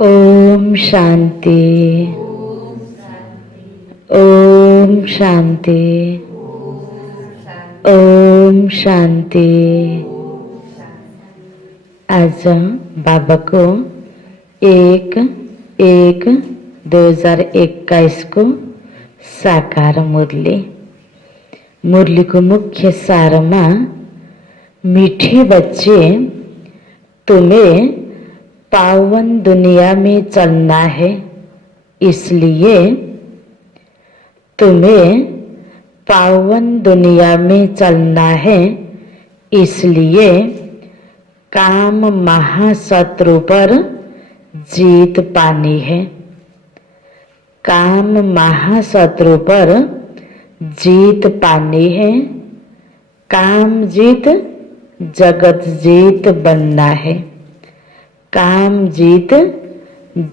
ओम शांति। ओम शांति। ओम शांति। आज बाबा को 1/1/2021 को साकार मुरली। मुरली को मुख्य सार में, मीठे बच्चे, तुम्हें पावन दुनिया में चलना है, इसलिए तुम्हें पावन दुनिया में चलना है, इसलिए काम महाशत्रु पर जीत पानी है। काम महाशत्रु पर जीत पानी है। काम जीत जगत जीत बनना है। काम जीत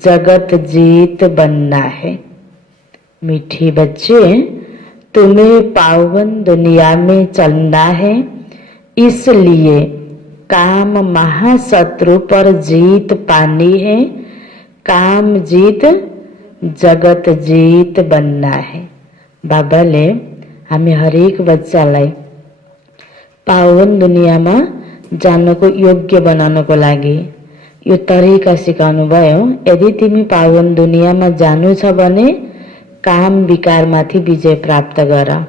जगत जीत बनना है। मीठे बच्चे, तुम्हें पावन दुनिया में चलना है, इसलिए काम महाशत्रु पर जीत पानी है। काम जीत जगत जीत बनना है। बाबाले हामी हरेक बच्चालाई पावन दुनियामा जानको योग्य बनाउनको लागि यो तरिका सिकाउनु भयो। यदि तिमी पावन दुनियामा जानु छ भने काम विकारमाथि विजय प्राप्त गर।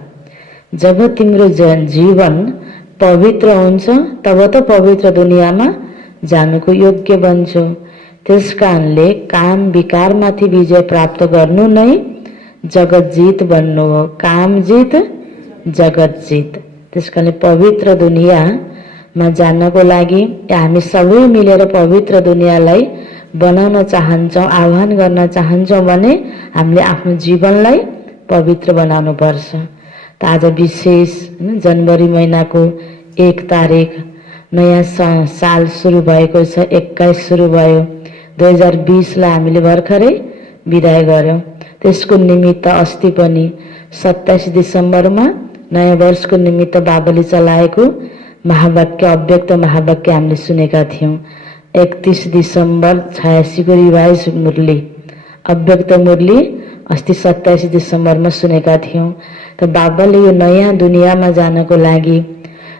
जब तिम्रो जीवन पवित्र हुन्छ तब त पवित्र दुनियामा जानुको योग्य बन्छौ। त्यसकारणले काम विकारमाथि विजय प्राप्त गर्नु नै जगत जीत बन्नु हो। काम जीत जगत जीत। त्यसकारणले पवित्र दुनियामा जानको लागि हामी सबै मिलेर पवित्र दुनियाँलाई बनाउन चाहन्छौँ, आह्वान गर्न चाहन्छौँ भने हामीले आफ्नो जीवनलाई पवित्र बनाउनु पर्छ। त आज विशेष जनवरी महिनाको 1 तारिक नयाँ साल सुरु भएको छ। 21 सुरु भयो। 2020 लाई हामीले भर्खरै बिदाय गर्यौं। त्यसको निमित्त अस्ति पनि 27 दिसम्बरमा नयाँ वर्षको निमित्त बाबाले चलाएको महावाक्य, अव्यक्त महावाक्य हामीले सुनेका थियौं। 31 दिसम्बर 86 को रिवाइज मुरली, अव्यक्त मुरली अस्ति 27 दिसम्बरमा सुनेका थियौं। त बाबाले यो नयाँ दुनियाँमा जानको लागि,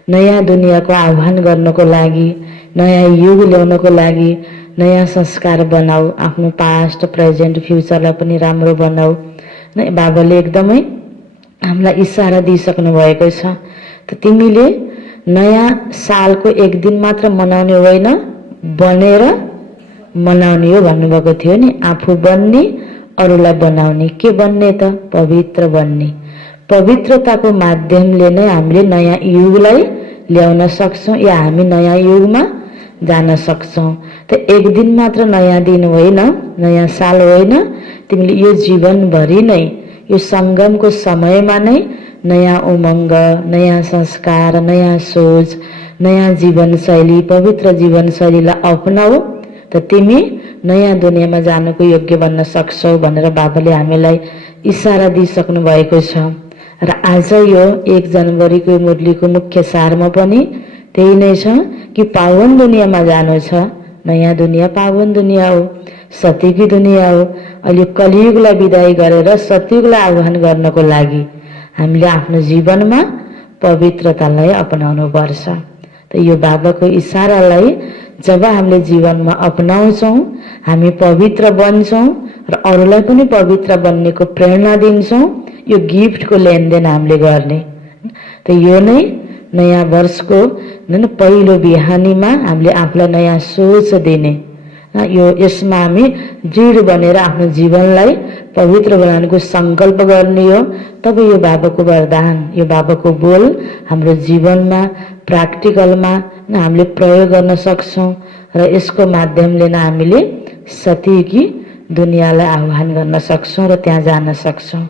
नयाँ दुनियाँको आह्वान गर्नको लागि, नयाँ युग ल्याउनको लागि नयाँ संस्कार बनाऊ, आफ्नो पास्ट प्रेजेन्ट फ्युचरलाई पनि राम्रो बनाऊ। बाबाले एकदमै हामीलाई इशारा दिइसक्नु भएको छ। त तिमीले नयाँ सालको एक दिन मात्र मनाउने होइन, बनेर मनाउने हो भन्नुभएको थियो नि। आफू बन्ने, अरूलाई बनाउने। के बन्ने त? पवित्र बन्ने। पवित्रताको माध्यमले नै हामीले नयाँ युगलाई ल्याउन सक्छौं या हामी नयाँ युगमा जान सक्छौं। त एक दिन मात्र नयाँ दिन होइन, नयाँ साल होइन, तिमीले यो जीवनभरि नै, यो संगमको समयमा नै नयाँ उमंग, नयाँ संस्कार, नयाँ सोच, नयाँ जीवनशैली, पवित्र जीवनशैलीलाई अपनाऊ त तिमी नयाँ दुनियाँमा जानुको योग्य बन्न सक्छौ भनेर बाबाले हामीलाई इशारा दिइसक्नु भएको छ। र आज यो 1 जनवरीको मुरलीको मुख्य सारमा पनि त्यही नै छ कि पावन दुनियाँमा जानु छ। नयाँ दुनियाँ पावन दुनियाँ हो, सत्यकी दुनियाँ हो। अहिले कलियुगलाई विदाई गरेर सत्ययुगलाई आह्वान गर्नको लागि हामीले आफ्नो जीवनमा पवित्रतालाई अपनाउनु पर्छ। त यो बाबाको इशारालाई जब हामीले जीवनमा अपनाउँछौं, हामी पवित्र बन्छौं र अरूलाई पनि पवित्र बन्नेको प्रेरणा दिन्छौं। यो गिफ्टको लेनदेन हामीले गर्ने। त यो नै नयाँ वर्षको पहिलो बिहानीमा हामीले आफूलाई नयाँ सोच दिने, यो यसमा हामी दृढ बनेर आफ्नो जीवनलाई पवित्र बनाउनको संकल्प गर्ने हो। तब यो बाबाको वरदान, यो बाबाको बोल हाम्रो जीवनमा प्र्याक्टिकलमा हामीले प्रयोग गर्न सक्छौं र यसको माध्यमले नै हामीले सत्यकी दुनियाँलाई आह्वान गर्न सक्छौं र त्यहाँ जान सक्छौं।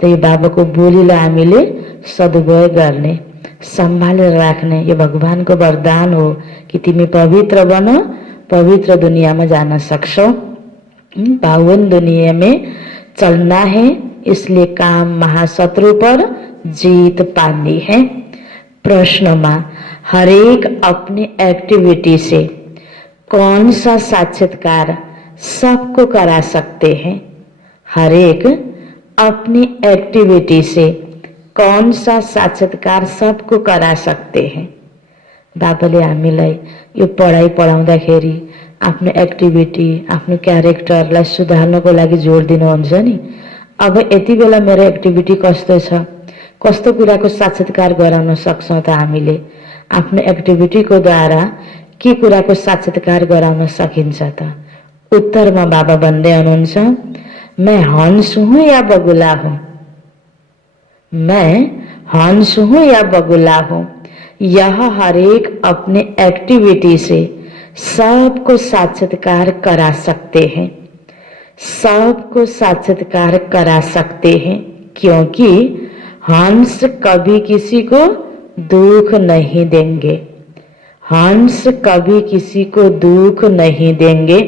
त यो बाबाको बोलीलाई हामीले सदुपयोग गर्ने, सम्हालेर राख्ने यो भगवानको वरदान हो कि तिमी पवित्र बन, पवित्र दुनियाँमा जान सक्छौ। पावन दुनिया में चलना है, इसलिए काम महाशत्रु पर जीत पानी है। प्रश्नमा हरेक अपनी एक्टिविटी से कौन सा साक्षात्कार सबको करा सकते हैं। हर एक अपनी एक्टिभिटी से कौन सा साक्षात्कार सबको करा सकते हैं। बाबाले हामीलाई यो पढाइ पढाउँदाखेरि आफ्नो एक्टिभिटी, आफ्नो क्यारेक्टरलाई सुधार्नको लागि जोड दिनुहुन्छ नि। अब यति बेला मेरो एक्टिभिटी कस्तो छ, कस्तो कुराको साक्षात्कार गराउन सक्छौँ त हामीले। आफ्नो एक्टिभिटीको द्वारा के कुराको साक्षात्कार गराउन सकिन्छ त? उत्तरमा बाबा भन्दै हुनुहुन्छ, मैं हंस हूँ या बगुला हूँ, मैं हंस हूँ या बगुला हूँ। यह हर एक अपने एक्टिविटी से सबको साक्षात्कार करा सकते हैं, सबको साक्षात्कार करा सकते हैं, क्योंकि हंस कभी किसी को दुख नहीं देंगे, हंस कभी किसी को दुख नहीं देंगे।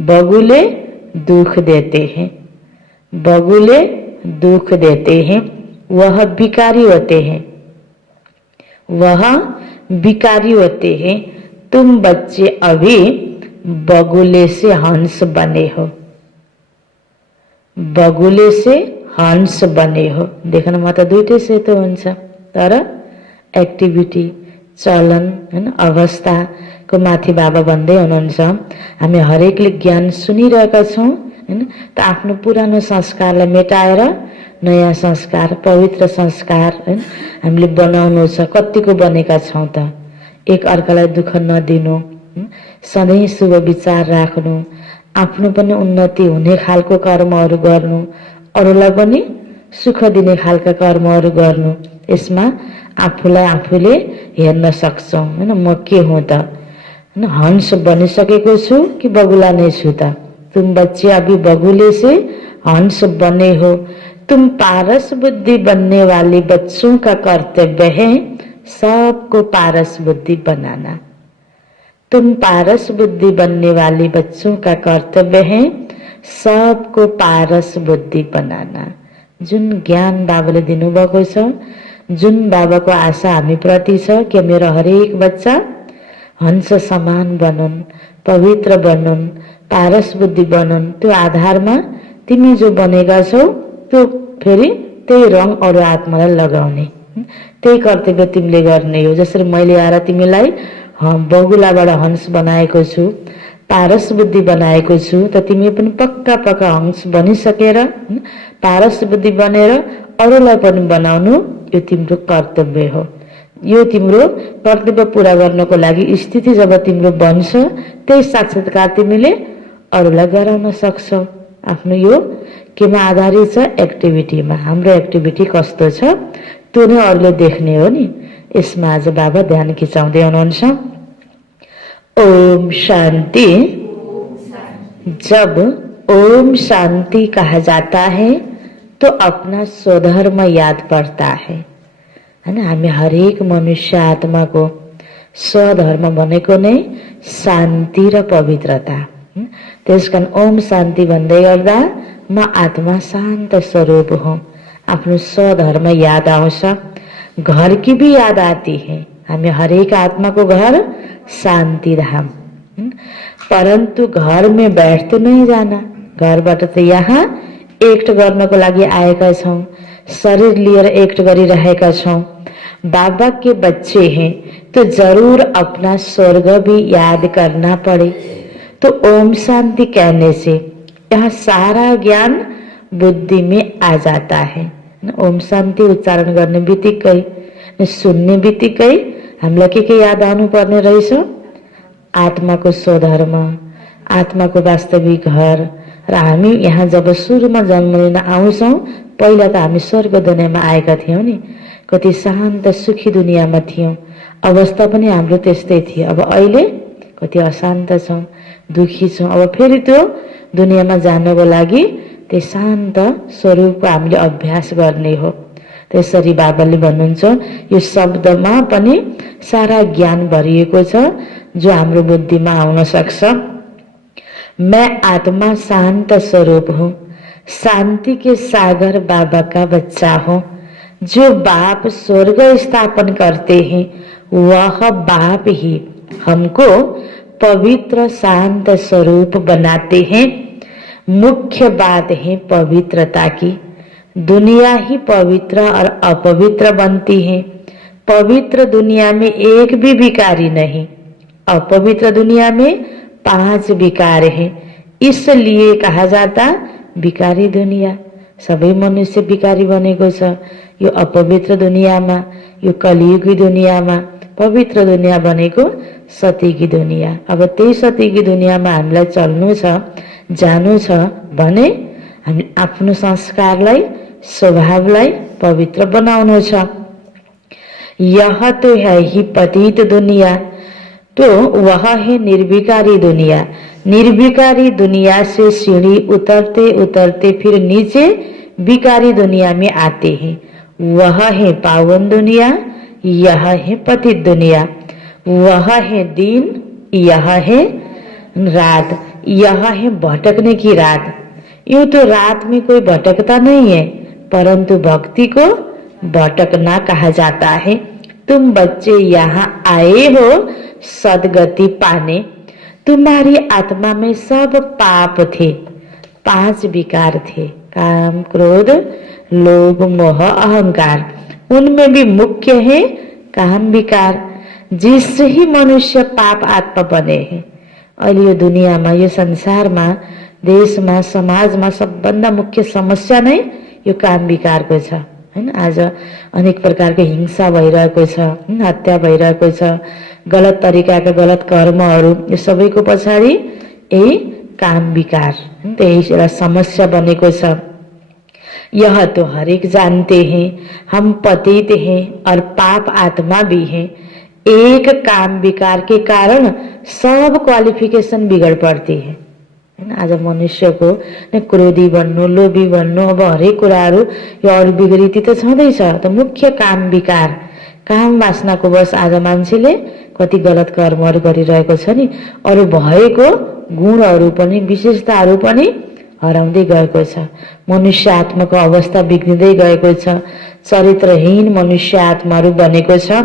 बगुले दुख देते हैं, बगुले दुख देते हैं, वह भिखारी होते हैं, वह भिखारी होते हैं। तुम बच्चे अभी बगुले से हंस बने हो, बगुले से हंस बने हो। देख्नमा त दुईटै सेतो हुन्छ, तर एक्टिभिटी, चलन हैन, अवस्थाको माथि बाबा भन्दै हुनुहुन्छ, हामी हरेकले ज्ञान सुनिरहेका छौँ हैन, त आफ्नो पुरानो संस्कारलाई मेटाएर नयाँ संस्कार, पवित्र संस्कार हैन हामीले बनाउनु छ। कतिको बनेका छौँ त? एक अर्कालाई दुःख नदिनु, सधैँ शुभ विचार राख्नु, आफ्नो पनि उन्नति हुने खालको कर्महरू गर्नु, अरूलाई पनि सुख दिने खालका कर्महरू गर्नु। यसमा आफूलाई आफूले हेर्न सक्छौँ हैन, म के हुँ त? हैन, हंस बनिसकेको छु कि बगुला नै छु त? तुम बच्चे अभी बगुले से हंस बने हो। तुम पारस बुद्धि बनने वाले बच्चों का कर्तव्य है सबको पारस बुद्धि बनाना। तुम पारस बुद्धि बनने वाले बच्चों का कर्तव्य है सबको पारस बुद्धि बनाना। जुन ज्ञान बाबाले दिनुभएको छ, जुन बाबाको आशा हामी प्रति छ कि मेरो हरेक बच्चा हंस समान बनुन्, पवित्र बनुन्, पारस बुद्धि बनुन्, त्यो आधारमा तिमी जो बनेका छौ त्यो फेरि त्यही रङ अरू आत्मालाई लगाउने, त्यही कर्तव्य तिमीले गर्ने हो। जसरी मैले आएर तिमीलाई बगुलाबाट हंस बनाएको छु, पारस बुद्धि बनाएको छु, त तिमी पनि पक्का पक्का हंस बनिसकेर पारस बुद्धि बनेर अरूलाई पनि बनाउनु यो तिम्रो कर्तव्य हो। यो तिम्रो कर्तव्य पूरा गर्नको लागि स्थिति जब तिम्रो बन्छ, त्यही साक्षात्कार तिमीले अरूलाई गराउन सक्छौ। आफ्नो यो केमा आधारित छ? एक्टिभिटीमा। हाम्रो एक्टिभिटी कस्तो छ त्यो नै अरूले देख्ने हो नि। यसमा आज बाबा ध्यान खिचाउँदै हुनुहुन्छ। ओम शांति। जब ओम शांति कहा जाता है तो अपना स्वधर्म याद पड़ता है हैन। हामी हरेक मनुष्य आत्माको स्वधर्म भनेको नै शान्ति र पवित्रता। त्यसकारण ओम शान्ति भन्दै गर्दा म आत्मा शान्त स्वरूप हूँ, आफ्नो स्वधर्म याद आउँछ। घर की भी याद आती है। हामी हरेक आत्माको घर शान्ति धाम, परन्तु घर में बैठ तो नहीं जाना। घरबाट त यहाँ एक्ट गर्नको लागि आएका छौं, शरीर लिएर एक्ट गरिरहेका छौं। बाबा के बच्चे हैं तो जरूर अपना स्वर्ग भी याद करना पड़े। तो ओम शांति कहने से यहाँ सारा ज्ञान बुद्धि में आ जाता है। ओम शांति उच्चारण गर्ने बित्तिकै, सुन्ने बित्तिकै हामीलाई के याद आउनु पर्ने रहेछ? आत्माको स्वधर्म, आत्माको वास्तविक घर। र हामी यहाँ जब सुरुमा जन्म लिन आउँछौं, पहिला त हामी स्वर्ग दुनियाँमा आएका थियौं नि। कति शान्त सुखी दुनियाँमा थियौं, अवस्था पनि हाम्रो त्यस्तै थियो। अब अहिले कति अशान्त छौं, दुखी छौं। अब फेरि त्यो दुनियाँमा जानको लागि त्यो शान्त स्वरूपको हामीले अभ्यास गर्ने हो। त्यसरी बाबाले भन्नुहुन्छ, यो शब्दमा पनि सारा ज्ञान भरिएको छ जो हाम्रो बुद्धिमा आउन सक्छ। मैं आत्मा शांत स्वरूप हूँ, शांति के सागर बाबा का बच्चा हूँ। जो बाप स्वर्ग स्थापन करते हैं वह बाप ही हमको पवित्र शांत स्वरूप बनाते हैं। मुख्य बात है पवित्रता की। दुनिया ही पवित्र और अपवित्र बनती है। पवित्र दुनिया में एक भी विकारी नहीं, अपवित्र दुनिया में 5 विकार हैं। इसलिए कहा जाता विकारी दुनिया। सबै मनुष्य विकारी बनेको छ। यो अपवित्र दुनियामा, यो कलियुगी दुनियामा पवित्र दुनिया बनेको सतीकी दुनिया। अब त्यही सतीकी दुनियामा हामीलाई चल्नु छ, जानु छ भने हामी आफ्नो संस्कारलाई, स्वभावलाई पवित्र बनाउनु छ। यह तो है ही पतित दुनिया, तो वह है निर्विकारी दुनिया। निर्विकारी दुनिया से सीढ़ी उतरते उतरते फिर नीचे विकारी दुनिया में आते हैं। वह है पावन दुनिया, यह है पतित दुनिया। वह है दिन, यह है रात, यह है भटकने की रात। यूं तो रात में कोई भटकता नहीं है, परंतु भक्ति को भटकना कहा जाता है। तुम बच्चे यहाँ आए हो सदगति पाने। तुम्हारी आत्मा में सब पाप थे, 5 विकार थे, काम, क्रोध, लोभ, मोह, अहंकार। उनमें भी मुख्य है काम विकार, जिससे ही मनुष्य पाप आत्मा बने हैं। अहिले यो दुनियाँमा, यो संसारमा, देशमा, समाजमा सबभन्दा मुख्य समस्या नै यो काम विकारको छ हैन। आज अनेक प्रकारको हिंसा भइरहेको छ, हत्या भइरहेको छ, गलत तरिकाका गलत कर्महरू, यो सबैको पछाडि यही काम विकार, त्यही एउटा समस्या बनेको छ। यह तो हर एक जानते हैं, हम पतित हैं और पाप आत्मा भी हैं। एक काम विकार के कारण सब क्वालिफिकेसन बिगड़ पड़ती है। आज मनुष्यको क्रोधी बन्नु, लोभी बन्नु, अब हरेक कुराहरू यो अरू बिग्रिती त छँदैछ। त मुख्य काम विकार, काम वासनाको बस आज मान्छेले कति गलत कर्महरू गरिरहेको छ नि। अरू भएको गुणहरू पनि, विशेषताहरू पनि हराउँदै गएको छ। मनुष्य आत्माको अवस्था बिग्रिँदै गएको छ। चरित्रहीन मनुष्य आत्माहरू बनेको छ।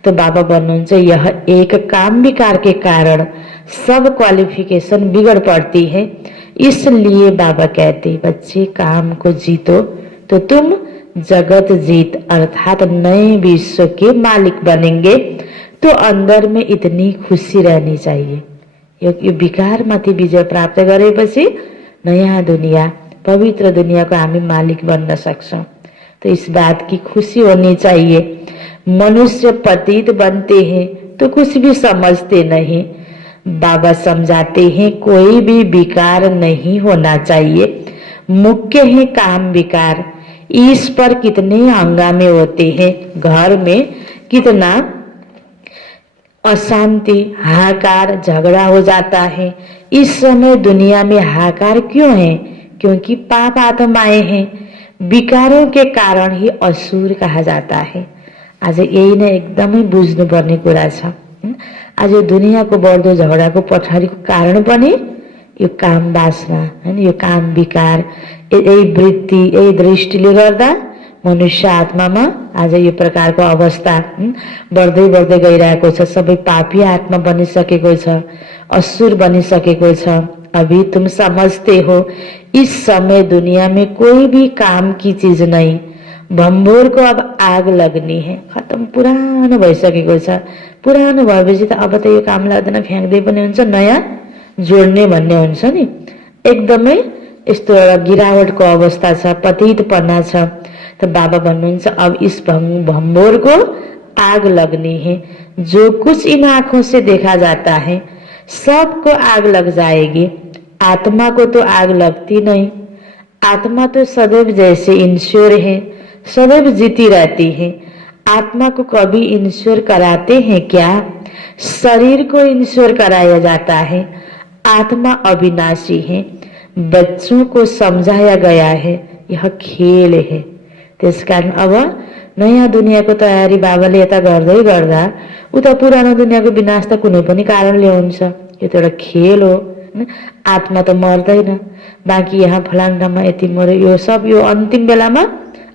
तो बाबा भन्नुहुन्छ यह एक काम विकार के कारण सब क्वालिफिकेशन बिगड़ पड़ती है। इसलिए बाबा कहते बच्चे काम को जीतो तो तुम जगत जीत अर्थात नए विश्व के मालिक बनेंगे। तो अंदर में इतनी खुशी रहनी चाहिए। यो विकार माथि विजय प्राप्त गरेपछि नयाँ दुनिया, पवित्र दुनिया को हामी मालिक बन्न सक्छौं। तो इस बात की खुशी होनी चाहिए। मनुष्य पतित बनते हैं तो कुछ भी समझते नहीं। बाबा समझाते हैं कोई भी विकार नहीं होना चाहिए। मुख्य है काम विकार। इस पर कितने हंगामे होते हैं, घर में कितना अशांति, हाहाकार, झगड़ा हो जाता है। इस समय दुनिया में हाहाकार क्यों है? क्योंकि पाप आत्माएं हैं। विकारों के कारण ही असुर कहा जाता है। आज यही नै एकदमै बुझ्नुपर्ने कुरा छ। आज यो दुनियाँको बढ्दो झगडाको पछाडिको कारण पनि यो काम वासना हैन, यो काम विकार, यही वृत्ति, यही दृष्टिले गर्दा मनुष्य आत्मामा आज यो प्रकारको अवस्था बढ्दै बढ्दै गइरहेको छ। सबै पापी आत्मा बनिसकेको छ, असुर बनिसकेको छ। अभी तुम समझते हो इस समय दुनिया में कोई भी काम की चीज नहीं। भम्बोर को अब आग लगनी है, खत्म, पुरानो भइसकेको छ। पुरानो भएपछि त अब त यो काम लाग्दैन, फ्याँक्दै पनि हुन्छ, नयाँ जोड्ने भन्ने हुन्छ नि। एकदमै यस्तो एउटा गिरावटको अवस्था छ, पतितपना छ। त बाबा भन्नुहुन्छ अब इस भम्बोर को आग लगनी है। जो कुछ इन आंखों से देखा जाता है सबको आग लग जाएगी। आत्मा को तो आग लगती नहीं। आत्मा तो सदैव जैसे इंश्योर है, सदैव जीती रहती है। आत्मा को कभी इंश्योर कराते हैं क्या? शरीर को इंश्योर कराया जाता है। आत्मा अविनाशी है। बच्चों को समझाया गया है यह खेल है। त्यसकारण अब नयाँ दुनियाँको तयारी बाबाले यता गर्दै गर्दा उता पुरानो दुनियाँको विनाश त कुनै पनि कारणले हुन्छ। यो त एउटा खेल हो। आत्मा त मर्दैन। बाँकी यहाँ फलान ठाउँमा यति मर्यो, यो सब यो अन्तिम बेलामा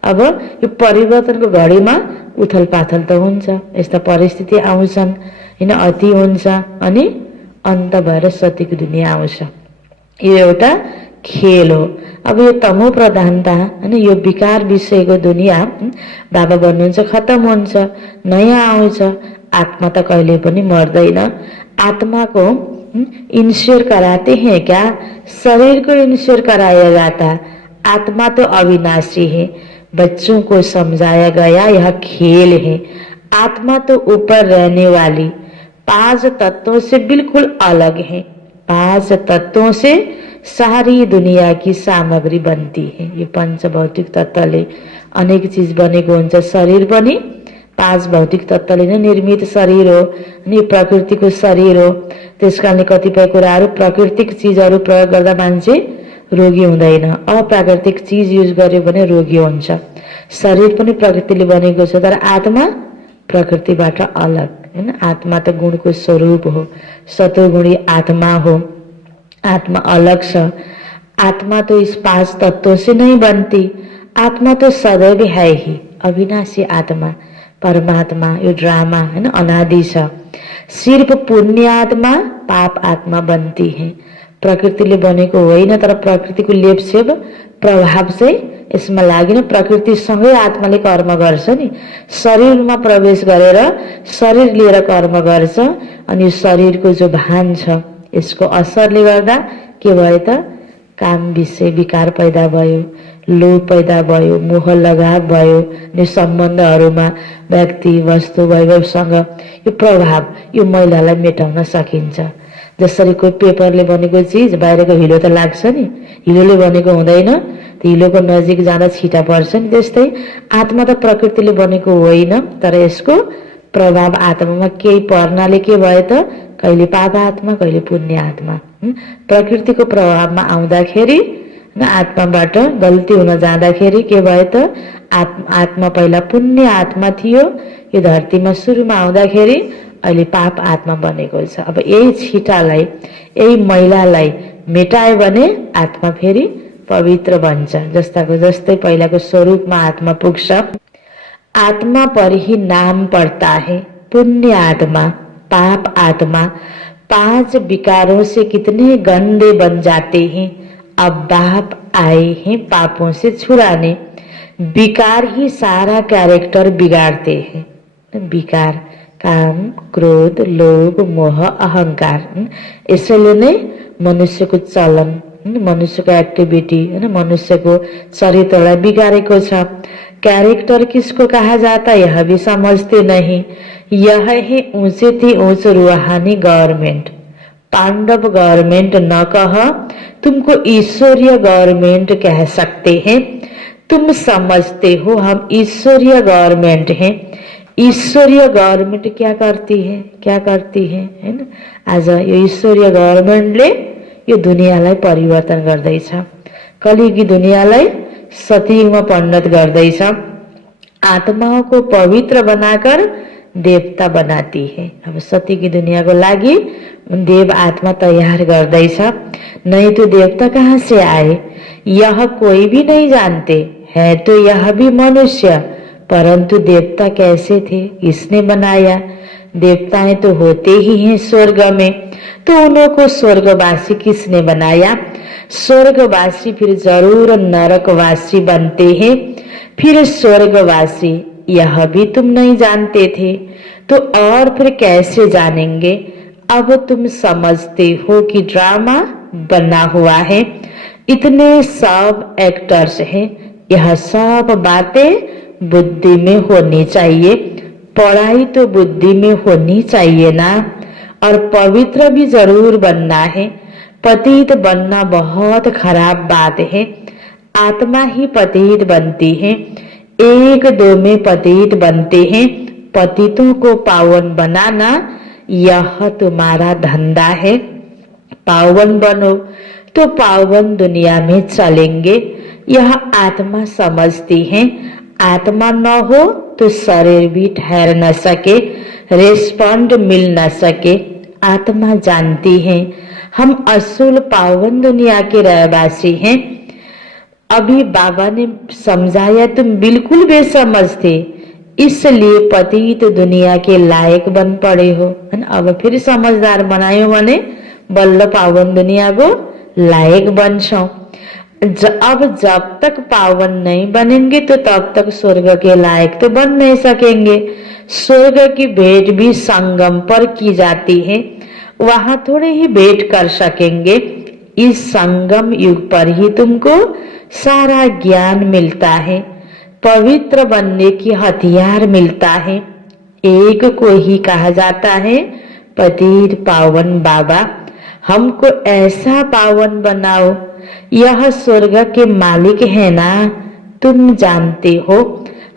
अब यो परिवर्तनको घडीमा उथल पाथल त हुन्छ। यस्ता परिस्थिति आउँछन् हैन, अति हुन्छ अनि अन्त भएर सतीको दुनियाँ आउँछ। यो एउटा खेल हो। अब यो तमो प्रधानता हैन, यो विकार विषयको दुनियाँ बाबा भन्नुहुन्छ खत्तम हुन्छ, नयाँ आउँछ। आत्मा त कहिले पनि मर्दैन। आत्मा को इंश्योर कराते हैं क्या? शरीर को इंश्योर कराया जाता। आत्मा तो अविनाशी है। बच्चों को समझाया गया यह खेल है। आत्मा तो ऊपर रहने वाली 5 तत्वों से बिल्कुल अलग है। 5 तत्वों से सारी दुनिया की सामग्री बनती है। ये पंच भौतिक तत्वले अनेक चीज बनेको हुन्छ। शरीर पनि 5 भौतिक तत्वले नै निर्मित शरीर हो अनि प्रकृतिको शरीर हो। त्यसकारणले कतिपय कुराहरू प्राकृतिक चीजहरू प्रयोग गर्दा मान्छे रोगी हुँदैन। अप्राकृतिक चीज युज गर्यो भने रोगी हुन्छ। शरीर पनि प्रकृतिले बनेको छ, तर आत्मा प्रकृतिबाट अलग हैन। आत्मा त गुणको स्वरूप हो, सतोगुणी आत्मा हो। आत्मा अलग छ। आत्मा तो इस 5 तत्वों से नहीं बनती। आत्मा तो सदैव है ही, अविनाशी आत्मा परमात्मा। यो ड्रामा हैन अनादि छ। सिर्फ पुण्य आत्मा पाप आत्मा बनती है। प्रकृतिले बनेको होइन, तर प्रकृतिको लेपसेप प्रभाव चाहिँ यसमा लागिन प्रकृतिसँगै आत्माले कर्म गर्छ नि। शरीरमा प्रवेश गरेर शरीर लिएर कर्म गर्छ अनि शरीरको जो भान छ यसको असरले गर्दा के भयो त? काम विषय विकार पैदा भयो, लोभ पैदा भयो, मोह लगाव भयो। यो सम्बन्धहरूमा व्यक्ति वस्तु वैभवसँग यो प्रभाव, यो मैलालाई मेटाउन सकिन्छ। जसरी कोही पेपरले बनेको चिज बाहिरको हिलो त लाग्छ नि, हिलोले बनेको हुँदैन, हिलोको नजिक जाँदा छिटा पर्छ नि। त्यस्तै आत्मा त प्रकृतिले बनेको होइन, तर यसको प्रभाव आत्मामा केही पर्नाले के भयो त? कहिले पाप आत्मा, कहिले पुण्य आत्मा। प्रकृतिको प्रभावमा आउँदाखेरि आत्माबाट गल्ती हुन जाँदाखेरि के भयो त? आत्मा पहिला पुण्य आत्मा थियो। यो धरतीमा सुरुमा आउँदाखेरि अहिले पाप आत्मा बनेको छ। अब यही छिटालाई, यही मैलालाई मेटायो भने आत्मा फेरि पवित्र बन्छ। जस्ताको जस्तै पहिलाको स्वरूपमा आत्मा पुग्छ। आत्मा पर ही नाम पड़ता है। पुण्य आत्मा, पाप आत्मा, 5 विकारों से कितने गंदे बन जाते हैं। अब बाप आए हैं पापों से छुड़ाने। विकार ही सारा कैरेक्टर बिगाड़ते हैं। विकार, काम, क्रोध, लोभ, मोह, अहंकार, यसैले नै मनुष्यको चलन, मनुष्यको एक्टिभिटी हैन, मनुष्यको चरित्रलाई बिगारेको छ। कैरेक्टर किसको कहा जाता है यह भी समझते नहीं। यह है ऊंचे थी ऊंच रूहानी गवर्नमेंट। पांडव गवर्नमेंट न कह, तुमको ईश्वरीय गवर्नमेंट कह सकते हैं। तुम समझते हो हम ईश्वरीय गवर्नमेंट हैं। ईश्वरीय गवर्नमेंट क्या करती है, क्या करती है हैन? आज यो ईश्वरीय गवर्नमेन्टले यो दुनियाँलाई परिवर्तन गर्दैछ। कलियुगी दुनियाँलाई सतयुगमा परिणत गर्दैछ। आत्माओं को पवित्र बनाकर देवता बनाती है। अब सती की दुनिया को लागि देव आत्मा तैयार गर्दैछ। नहीं तो देवता कहाँ से आए यह कोई भी नहीं जानते। है तो यह भी मनुष्य, परंतु देवता कैसे थे, किसने बनाया? देवताएं तो होते ही हैं स्वर्ग में, तो उनको स्वर्गवासी किसने बनाया? स्वर्गवासी फिर जरूर नरकवासी बनते हैं, फिर स्वर्गवासी यह भी तुम नहीं जानते थे, तो और फिर कैसे जानेंगे? अब तुम समझते हो कि ड्रामा बना हुआ है, इतने सब एक्टर्स हैं। यह सब बातें बुद्धि में होनी चाहिए। पढ़ाई तो बुद्धि में होनी चाहिए ना, और पवित्र भी जरूर बनना है। पतित बनना बहुत खराब बात है। आत्मा ही पतित बनती है, 1-2 में पतित बनते हैं। पतितों को पावन बनाना यह तुम्हारा धंधा है। पावन बनो तो पावन दुनिया में चलेंगे, यह आत्मा समझती है। आत्मा न हो तो शरीर भी ठहर न सके, रेस्पॉन्ड मिल न सके। आत्मा जानती है हम असूल पावन दुनिया के रहवासी हैं। अभी बाबा ने समझाया तुम बिल्कुल बेसमझ थे, इसलिए पतित दुनिया के लायक बन पड़े हो। अब फिर समझदार बनायो भने बल्ल पावन दुनिया को लायक बन्छौं। अब जब तक पावन नहीं बनेंगे तो तब तक स्वर्ग के लायक तो बन नहीं सकेंगे। स्वर्ग की भेंट भी संगम पर की जाती है, वहां थोड़े ही भेंट कर सकेंगे। इस संगम युग पर ही तुमको सारा ज्ञान मिलता है, पवित्र बनने की हथियार मिलता है। एक को ही कहा जाता है पतित पावन बाबा। हमको ऐसा पावन बनाओ। यह स्वर्ग के मालिक है ना, तुम जानते हो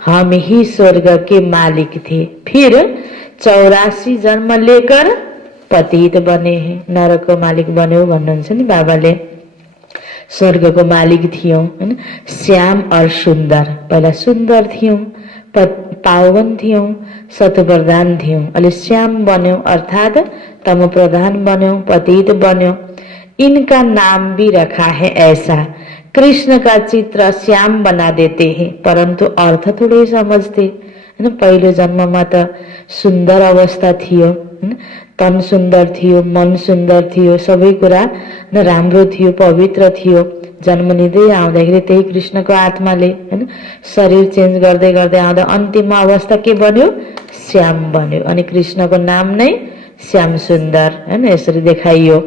हम ही स्वर्ग के मालिक थे, फिर 84 जन्म लेकर पतित बने हैं, नरक को मालिक बन्यो भन्नुहुन्छ नि बाबाले। स्वर्गको मालिक थियौं हैन, श्याम और सुन्दर। पहिला सुन्दर थियौं, पावन थियौं, सतप्रधान थियौं, अहिले श्याम बन्यौं अर्थात तम प्रधान बन्यौं, पतित बन्यौं। इनका नाम भी रखा है ऐसा। कृष्ण का चित्र श्याम बना देते हैं, परंतु अर्थ थोड़े समझते हैन। पहिलो जन्ममा त सुन्दर अवस्था थियो हैन, तन सुन्दर थियो, मन सुन्दर थियो, सबै कुरा राम्रो थियो, पवित्र थियो। जन्म लिँदै आउँदाखेरि त्यही कृष्णको आत्माले हैन शरीर चेन्ज गर्दै गर्दै आउँदा अन्तिम अवस्था के बन्यो, श्याम बन्यो। अनि कृष्णको नाम नै श्याम सुन्दर हैन, यसरी देखाइयो।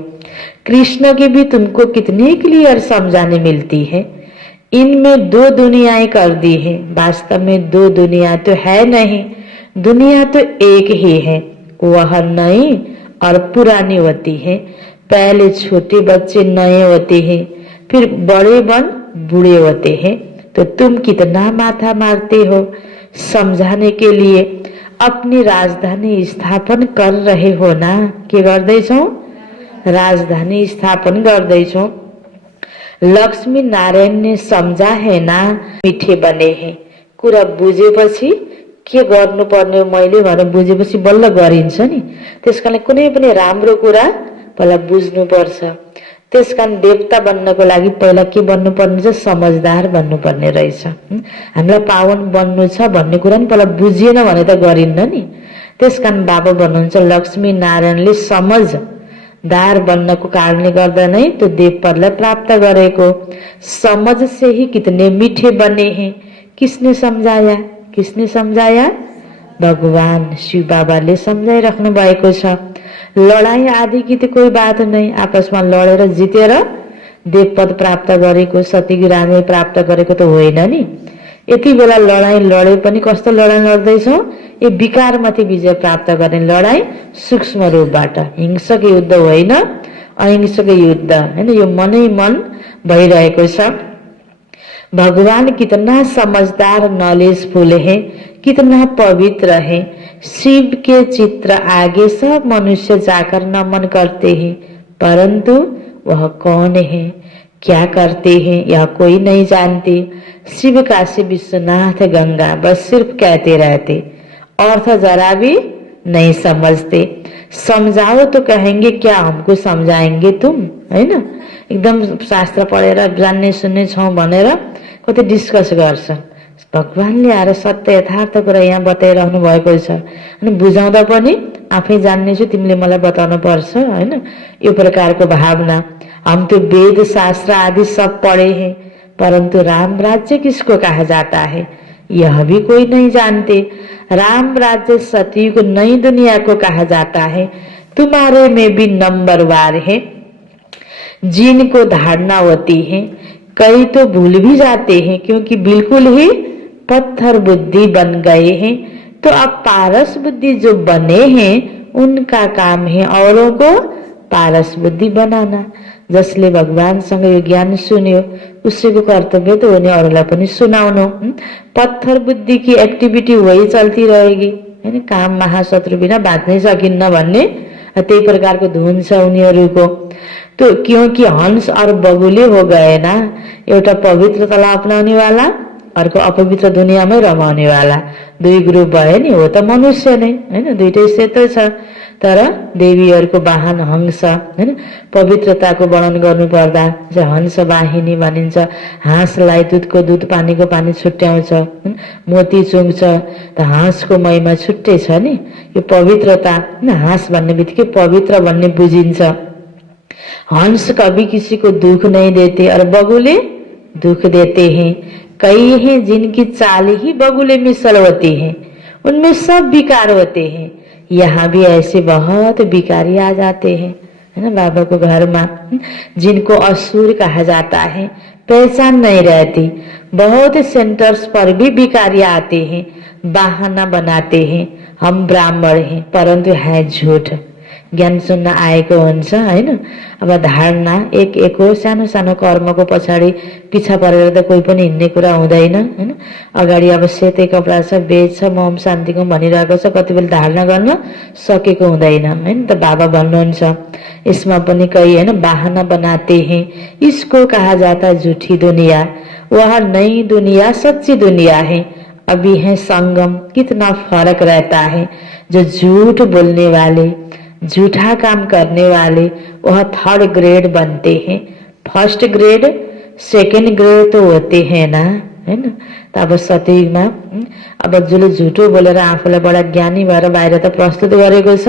कृष्ण की भी तुमको कितनी क्लियर समझाने मिलती है। इनमें दो दुनियाएं कर दी है, वास्तव में दो दुनिया तो है नहीं, दुनिया तो एक ही है। वह नई और पुरानी होती है। पहले छोटे बच्चे नए होते हैं, फिर बड़े बन बूढ़े होते हैं। तो तुम कितना माथा मारते हो समझाने के लिए। अपनी राजधानी स्थापन कर रहे हो ना, के गर्दैछौ, राजधानी स्थापन गर्दैछौ। लक्ष्मी नारायण ने समझा है ना, मिठे बने हैं। कुरा बुझेपछि के गर्नुपर्ने मैले भने बुझेपछि बल्ल गरिन्छ नि। त्यसकारण कुनै पनि राम्रो कुरा पहिला बुझ्नुपर्छ। त्यसकारण देवता बन्नको लागि पहिला के बन्नुपर्ने छ, समझदार बन्नुपर्ने रहेछ। हामीलाई पावन बन्नु छ भन्ने कुरा नि पहिला बुझिएन भने त गरिन्न नि। त्यसकारण बाबा भन्नुहुन्छ लक्ष्मी नारायणले समझदार बन्नको कारणले गर्दा नै त्यो देव पदलाई प्राप्त गरेको। समझ से ही कितने मीठे बने हैं। किसने समझाया, किसने समझाया, भगवान शिव बाबाले सम्झाइराख्नु भएको छ। लडाई आदि की त कोही बात नै, आपसमा लडेर जितेर देवपद प्राप्त गरेको, सतीगिराने प्राप्त गरेको त होइन नि। यति बेला लडाई लडे पनि कस्तो लडाई लड्दैछौ, यो विकारमाथि विजय प्राप्त गर्ने लडाई सूक्ष्म रूपबाट, हिंसक युद्ध होइन, अहिंसक युद्ध हैन। यो मनै मन भइरहेको छ। भगवान कितना समझदार नॉलेजफुल है, कितना पवित्र है। शिव के चित्र आगे सब मनुष्य जाकर नमन करते हैं, परंतु वह कौन है, क्या करते हैं, यह कोई नहीं जानते। शिव काशी विश्वनाथ गंगा बस सिर्फ कहते रहते, अर्थ जरा भी नहीं समझते। समझाओ तो कहेंगे क्या हमको समझाएंगे तुम, है ना। एकदम शास्त्र पढेर जान्ने सुन्ने छौं भनेर कति डिस्कस गर्छ। भगवानले आएर सत्य यथार्थ कुरा यहाँ बताइरहनु भएको छ। अनि बुझाउँदा पनि आफै जान्ने छु, तिमीले मलाई बताउनु पर्छ हैन, यो प्रकारको भावना। हम तो वेद शास्त्र आदि सब पढ़े हैं, परंतु राम राज्य किसको कहा जाता है यह भी कोई नहीं जानते। राम राज्य सतयुग नई दुनिया को कहा जाता है। तुम्हारे में भी नंबरवार है जिनको धारणा होती है, कई तो भूल भी जाते हैं क्योंकि बिल्कुल ही पत्थर बुद्धि बन गए हैं। तो अब पारस बुद्धि जो बने हैं उनका काम है औरों को पारस बुद्धि बनाना। जसले भगवानसँग यो ज्ञान सुन्यो उसको कर्तव्य तो उन्हें अरूलाई पनि सुनाउनु। पत्थर बुद्धि की एक्टिभिटी वही चलती रहेगी हैन। काम महाशत्रु बिना बाँच्नै सकिन्न भन्ने त्यही प्रकारको धुन छ उनीहरूको। तो क्योंकि हंस और बगुले हो गए ना, एउटा पवित्रतालाई अपनाउने वाला, अर्को अपवित्र दुनियाँमै रमाउने वाला, दुई ग्रुप भयो नि। हो त मनुष्य नै हैन, दुईटै सेतो छ, तर देवीहरूको वाहन हंस हैन। पवित्रताको वर्णन गर्नु पर्दा हंस वाहिनी भनिन्छ। हाँसलाई दुधको दुध पानीको पानी छुट्याउँछ, मोती चुङ्छ, त हाँसको महिमा छुट्टै छ नि। यो पवित्रता, हाँस भन्ने बित्तिकै पवित्र भन्ने बुझिन्छ। हंस कभी किसी को दुख नहीं देते और बगुले दुख देते हैं। कई हैं जिनकी चाल ही बगुले में सरवती है, उनमें सब विकार होते हैं। यहाँ भी ऐसे बहुत विकारी आ जाते हैं, है ना, बाबा को घर में, जिनको असुर कहा जाता है, पहचान नहीं रहती। बहुत सेंटर्स पर भी विकारी आते हैं, बहाना बनाते हैं हम ब्राह्मण हैं, परंतु है झूठ। ज्ञान सुन्न आएको हुन्छ हैन। अब धारणा एक एक हो, सानो सानो कर्मको पछाडि पिछा परेर त कोही पनि हिँड्ने कुरा हुँदैन हैन। अगाडि अब सेतै कपडा छ, बेच छ, म शान्तिको भनिरहेको छ, कति बेला धारणा गर्न सकेको हुँदैन हैन। त बाबा भन्नुहुन्छ यसमा पनि कही हैन बहाना बनाते हैं, इसको कहा जाता है झूठी दुनिया। वह नई दुनिया सच्ची दुनिया है, अभी है संगम। कितना फर्क रहता है। जो झूठ बोलने वाले, झूठा काम करने वाले, वह थर्ड ग्रेड बनते हैं। फर्स्ट ग्रेड सेकेंड ग्रेड तो होते हैं ना, है ना। त अब सतयुगमा अब जसले झुटो बोलेर आफूलाई बडा ज्ञानी भएर बाहिर त प्रस्तुत गरेको छ,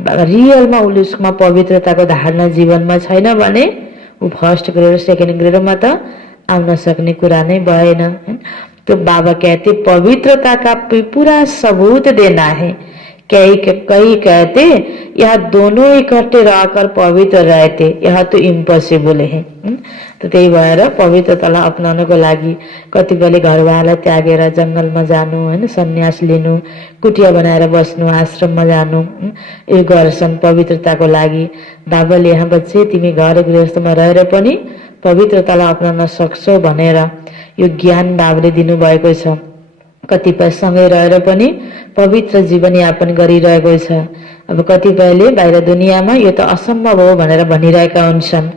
रियलमा उसले उसमा पवित्रताको धारणा जीवनमा छैन भने ऊ फर्स्ट ग्रेड सेकेंड ग्रेडमा त आउन सक्ने कुरा नै भएन। तो बाबा कहते पवित्रता का पूरा सबूत देना है। कई कहते यह दोनों इकट्ठे रहकर पवित्र रहते, यह तो इम्पोसिबल है। तो त्यही भएर पवित्रतालाई अपनाउनको लागि कतिपयले घरवाला त्यागेर जंगलमा जानु, हैन, सन्यास लिनु, कुटिया बनाएर बस्नु, आश्रममा जानु, यो गर्छन् पवित्रताको लागि। बाबाले यहाँ बच्चे तिमी घर गृहस्थमा रहेर पनि पवित्रतालाई अपनाउन सक्छौ भनेर यो ज्ञान बाबाले दिनुभएको छ। कतिपय सँगै रहेर पनि पवित्र जीवनयापन गरिरहेको छ। अब कतिपयले बाहिर दुनियाँमा यो त असम्भव हो भनेर भनिरहेका हुन्छन्।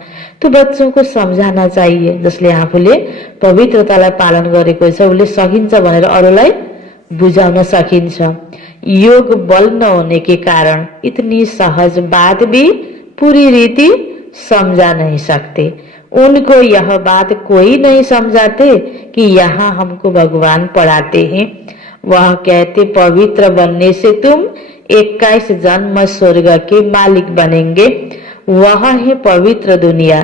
तो बच्चों को समझाना चाहिए, जसले आफूले पवित्रतालाई पालन गरेको छ उसले सकिन्छ भनेर अरूलाई बुझाउन सकिन्छ। योग बल नहोने के कारण इतनी सहज बात भी पूरी रीति समझा नहीं सकते। उनको यह बात कोई नहीं समझाते कि यहाँ हमको भगवान पढ़ाते हैं। वह कहते पवित्र बनने से तुम 21 जन्म स्वर्ग के मालिक बनेंगे। वह है पवित्र दुनिया।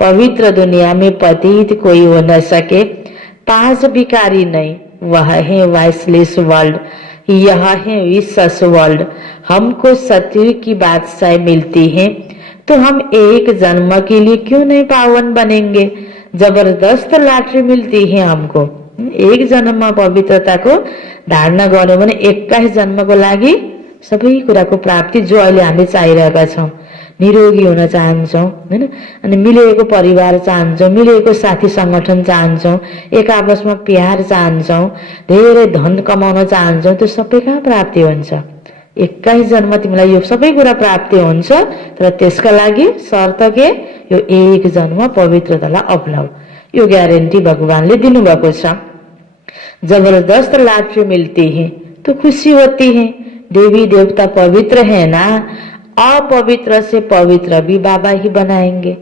पवित्र दुनिया में पतित कोई हो न सके। 5 विकारी नहीं, वह है वाइसलेस वर्ल्ड, यह है विशेष वर्ल्ड। हमको सत्य की बादशाह मिलती है, तो हम एक जन्म के लिए क्यों नहीं पावन बनेंगे। जबरदस्त लॉटरी मिलती है हमको। एक जन्ममा पवित्रताको धारणा गर्यो भने 21 जन्मको लागि सबै कुराको प्राप्ति जो अहिले हामी चाहिरहेका छौँ। निरोगी हुन चाहन्छौँ, हैन, अनि मिलेको परिवार चाहन्छौँ, मिलेको साथी संगठन चाहन्छौँ, एक आपसमा प्यार चाहन्छौँ, धेरै धन कमाउन चाहन्छौँ। त्यो सबै कहाँ प्राप्ति हुन्छ। 21 जन्म तिमीलाई यो सबै कुरा प्राप्ति हुन्छ, तर त्यसका लागि शर्त के, यो एक जन्म पवित्रतालाई अपनाऊ। यो ग्यारेन्टी भगवानले दिनुभएको छ। जबरदस्त लॉटरी मिलती है तो खुशी होती है। देवी देवता पवित्र है ना, अपवित्र से पवित्र भी बाबा ही बनाएंगे।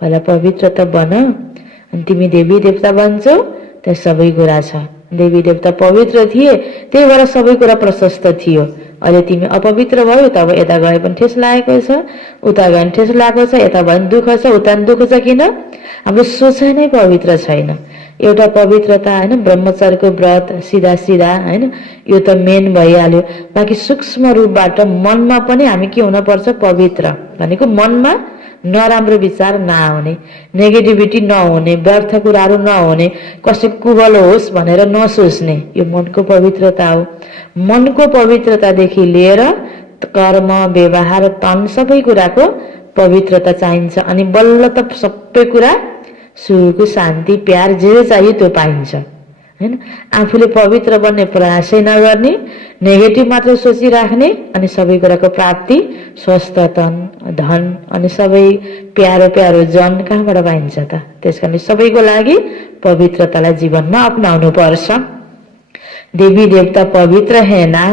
पहिला पवित्र त बन अनि तिमी देवी देवता बन्छौ, त्यहाँ सबै कुरा छ। देवी देवता पवित्र थिए, त्यही भएर सबै कुरा प्रशस्त थियो। अहिले तिमी अपवित्र भयो, तब यता गए पनि ठेस लागेको छ, उता गए पनि ठेस लागेको छ, यता भए पनि दुःख छ, उता पनि दुःख छ। किन? हाम्रो सोचाइ नै पवित्र छैन। एउटा पवित्रता, हैन, ब्रह्मचर्यको व्रत सिधा सिधा, हैन, यो त मेन भइहाल्यो। बाँकी सूक्ष्म रूपबाट मनमा पनि हामी के हुन पर्छ, पवित्र भनेको मनमा नराम्रो विचार नआउने, नेगेटिभिटी नहुने, व्यर्थ कुराहरू नहुने, कसैको कुबल होस् भनेर नसोच्ने, यो मनको पवित्रता हो। मनको पवित्रतादेखि लिएर कर्म व्यवहार तन सबै कुराको पवित्रता चाहिन्छ। अनि बल्ल त सबै कुरा सुखको शान्ति प्यार जे चाहियो त्यो पाइन्छ, हैन। आफूले पवित्र बन्ने प्रयासै नगर्ने, नेगेटिभ मात्र सोचिराख्ने, अनि सबै कुराको प्राप्ति स्वस्थ तन धन अनि सबै प्यारो प्यारो जन कहाँबाट पाइन्छ त। त्यसकारण सबैको लागि पवित्रतालाई जीवनमा अपनाउनु पर्छ। देवी देवता पवित्र है ना,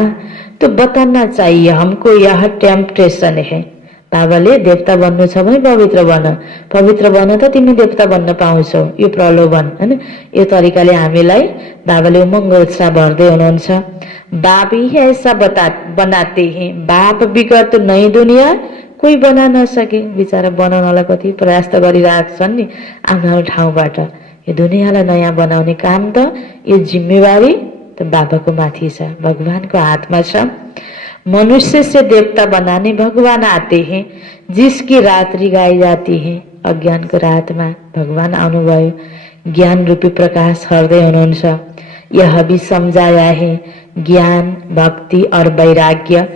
तो बताना चाहिए हमको यह टेम्पटेशन है। बाबाले देवता बन्नु छ भने पवित्र बन, पवित्र बन त तिमी देवता बन्न पाउँछौ। यो प्रलोभन, हैन, यो तरिकाले हामीलाई बाबाले उमङ्ग उत्साह भर्दै हुनुहुन्छ। बाप ही ऐसा बनाते हैं, बाप बिगड़ तो नई दुनिया कोही बना नसके बिचरा बनाउनलाई कति प्रयास त गरिरहेका छन् नि आफ्नो ठाउँबाट। यो दुनियाँलाई नयाँ बनाउने काम त यो जिम्मेवारी तो बाबा को माथी छ, भगवान को हाथ में छ। मनुष्य से देवता बनाने भगवान आते हैं, जिसकी रात्रि गाई जाती है। अज्ञान को रात में भगवान आउनुभयो, ज्ञान रूपी प्रकाश हर्दै हुनुहुन्छ। यह भी समझाया है ज्ञान भक्ति और वैराग्य।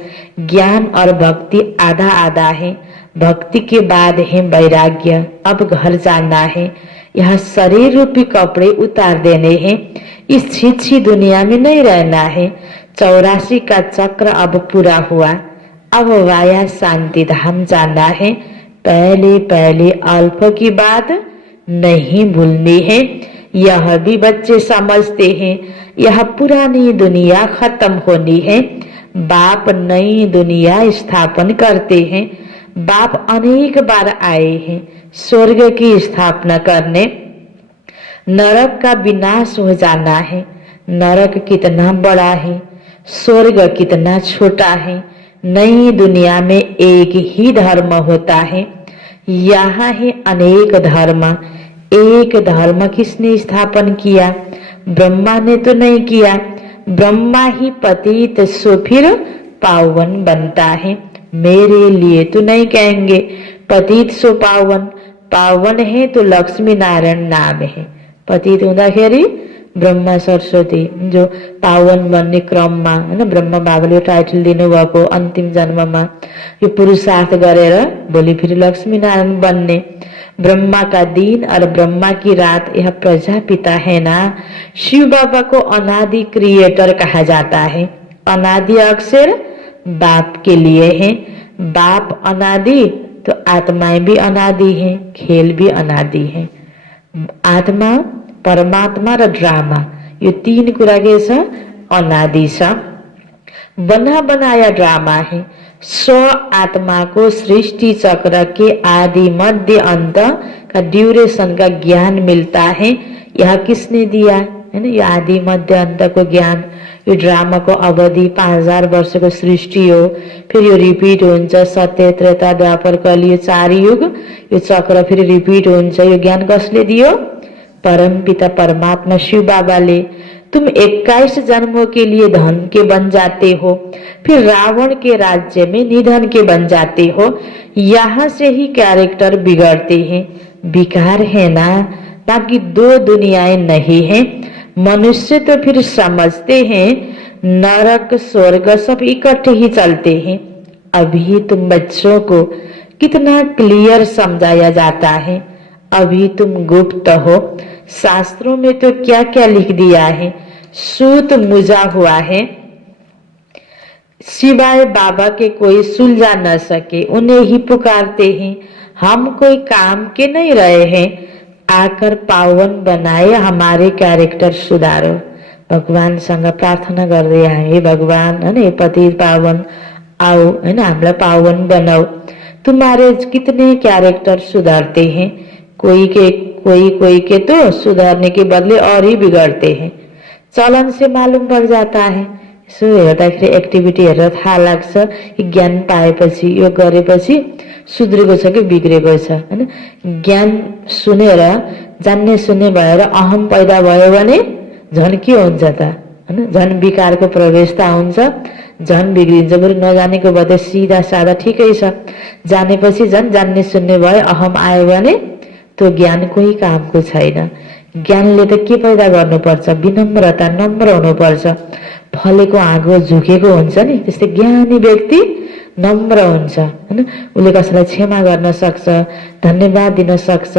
ज्ञान और भक्ति आधा आधा है, भक्ति के बाद है वैराग्य। अब घर जाना है, यह शरीर रूपी कपड़े उतार देने हैं, इस छिछी दुनिया में नहीं रहना है। 84 का चक्र अब पूरा हुआ, अब वाया शांति धाम जाना है। पहले पहले अल्प की बात नहीं भूलनी है। यह भी बच्चे समझते हैं, यह पुरानी दुनिया खत्म होनी है, बाप नई दुनिया स्थापन करते हैं। बाप अनेक बार आए हैं स्वर्ग की स्थापना करने, नरक का विनाश हो जाना है। नरक कितना बड़ा है, स्वर्ग कितना छोटा है। नई दुनिया में एक ही धर्म होता है, यहाँ है अनेक धर्म। एक धर्म किसने स्थापन किया? ब्रह्मा ने तो नहीं किया। ब्रह्मा ही पतित सो फिर पावन बनता है। मेरे लिए तो नहीं कहेंगे पतित सो पावन, पावन है तो लक्ष्मी नारायण नाम है। पतित हुँदाखेरि ब्रह्मा सरस्वती जो पावन बन्ने क्रममा हैन ब्रह्मा बाबाले टाइटल दिनुभएको अन्तिम जन्ममा यो पुरुषार्थ गरेर भोलि फेरि लक्ष्मी नारायण बन्ने। ब्रह्मा का दिन और ब्रह्मा की रात यह प्रजापिता है ना, शिव बाबा को अनादि क्रिएटर कहा जाता है। अनादि अक्षर बाप के लिए है, बाप अनादि तो आत्माएं भी अनादि हैं, खेल भी अनादि है। आत्मा परमात्मा र ड्रामा यो तीन कुरा के छ अनादि छ। बना बनाया ड्रामा है। स्व आत्मा को सृष्टि चक्र के आदि मध्य अंत का ड्यूरेशन का ज्ञान मिलता है। यह किसने दिया है ना? ये आदि मध्य अंत को ज्ञान। यो ड्रामा को अवधि 5000 वर्ष को सृष्टि हो, फिर यो रिपीट हुन्छ। सत्य त्रेता द्वापर कलि 4 युग यो चक्र फिर रिपीट हुन्छ। यो ज्ञान कसले दियो? परमपिता परमात्मा शिव बाबाले। तुम 21 जन्मों के लिए धन के बन जाते हो, फिर रावण के राज्य में निधन के बन जाते हो। यहाँ से ही कैरेक्टर बिगड़ते हैं। विकार है ना, बाकी 2 दुनियाएं नहीं है। मनुष्य तो फिर समझते हैं नरक स्वर्ग सब इकट्ठे ही चलते हैं। अभी तुम बच्चों को कितना क्लियर समझाया जाता है, अभी तुम गुप्त हो। शास्त्रों में तो क्या क्या लिख दिया है, सूत मुजा हुआ है। सिवाय बाबा के कोई सुलझा न सके, उन्हें ही पुकारते हैं। हम कोई काम के नहीं रहे हैं, आकर पावन बनाए, हमारे कैरेक्टर सुधारो। भगवान संग प्रार्थना गर्दै आए, हे भगवान है ना, पति पावन आओ है ना, हामीलाई पावन बनाओ। तुम्हारे कितने कैरेक्टर सुधारते हैं, कोई के तो सुधारने के बदले और ही बिगड़ते हैं। चलन से मालूम पड़ जाता है। यसो हेर्दाखेरि एक्टिभिटी हेरेर थाहा लाग्छ, ज्ञान पाएपछि यो गरेपछि सुध्रेको छ कि बिग्रेको छ हैन। ज्ञान सुनेर जान्ने सुन्ने भएर अहम पैदा भयो भने झन् के हुन्छ त हैन, झन् विकारको प्रवेशता हुन्छ, झन् बिग्रिन्छ। बरु नजानेको भए सिधा सादा ठिकै छ, जानेपछि झन् जान्ने सुन्ने भए अहम आयो भने तो ज्ञान कोही कामको छैन। ज्ञानले त के पैदा गर्नुपर्छ? विनम्रता, नम्र हुनुपर्छ। फलेको आगो झुकेको हुन्छ नि, त्यस्तै ज्ञानी व्यक्ति नम्र हुन्छ हैन। उसले कसैलाई क्षमा गर्न सक्छ, धन्यवाद दिन सक्छ,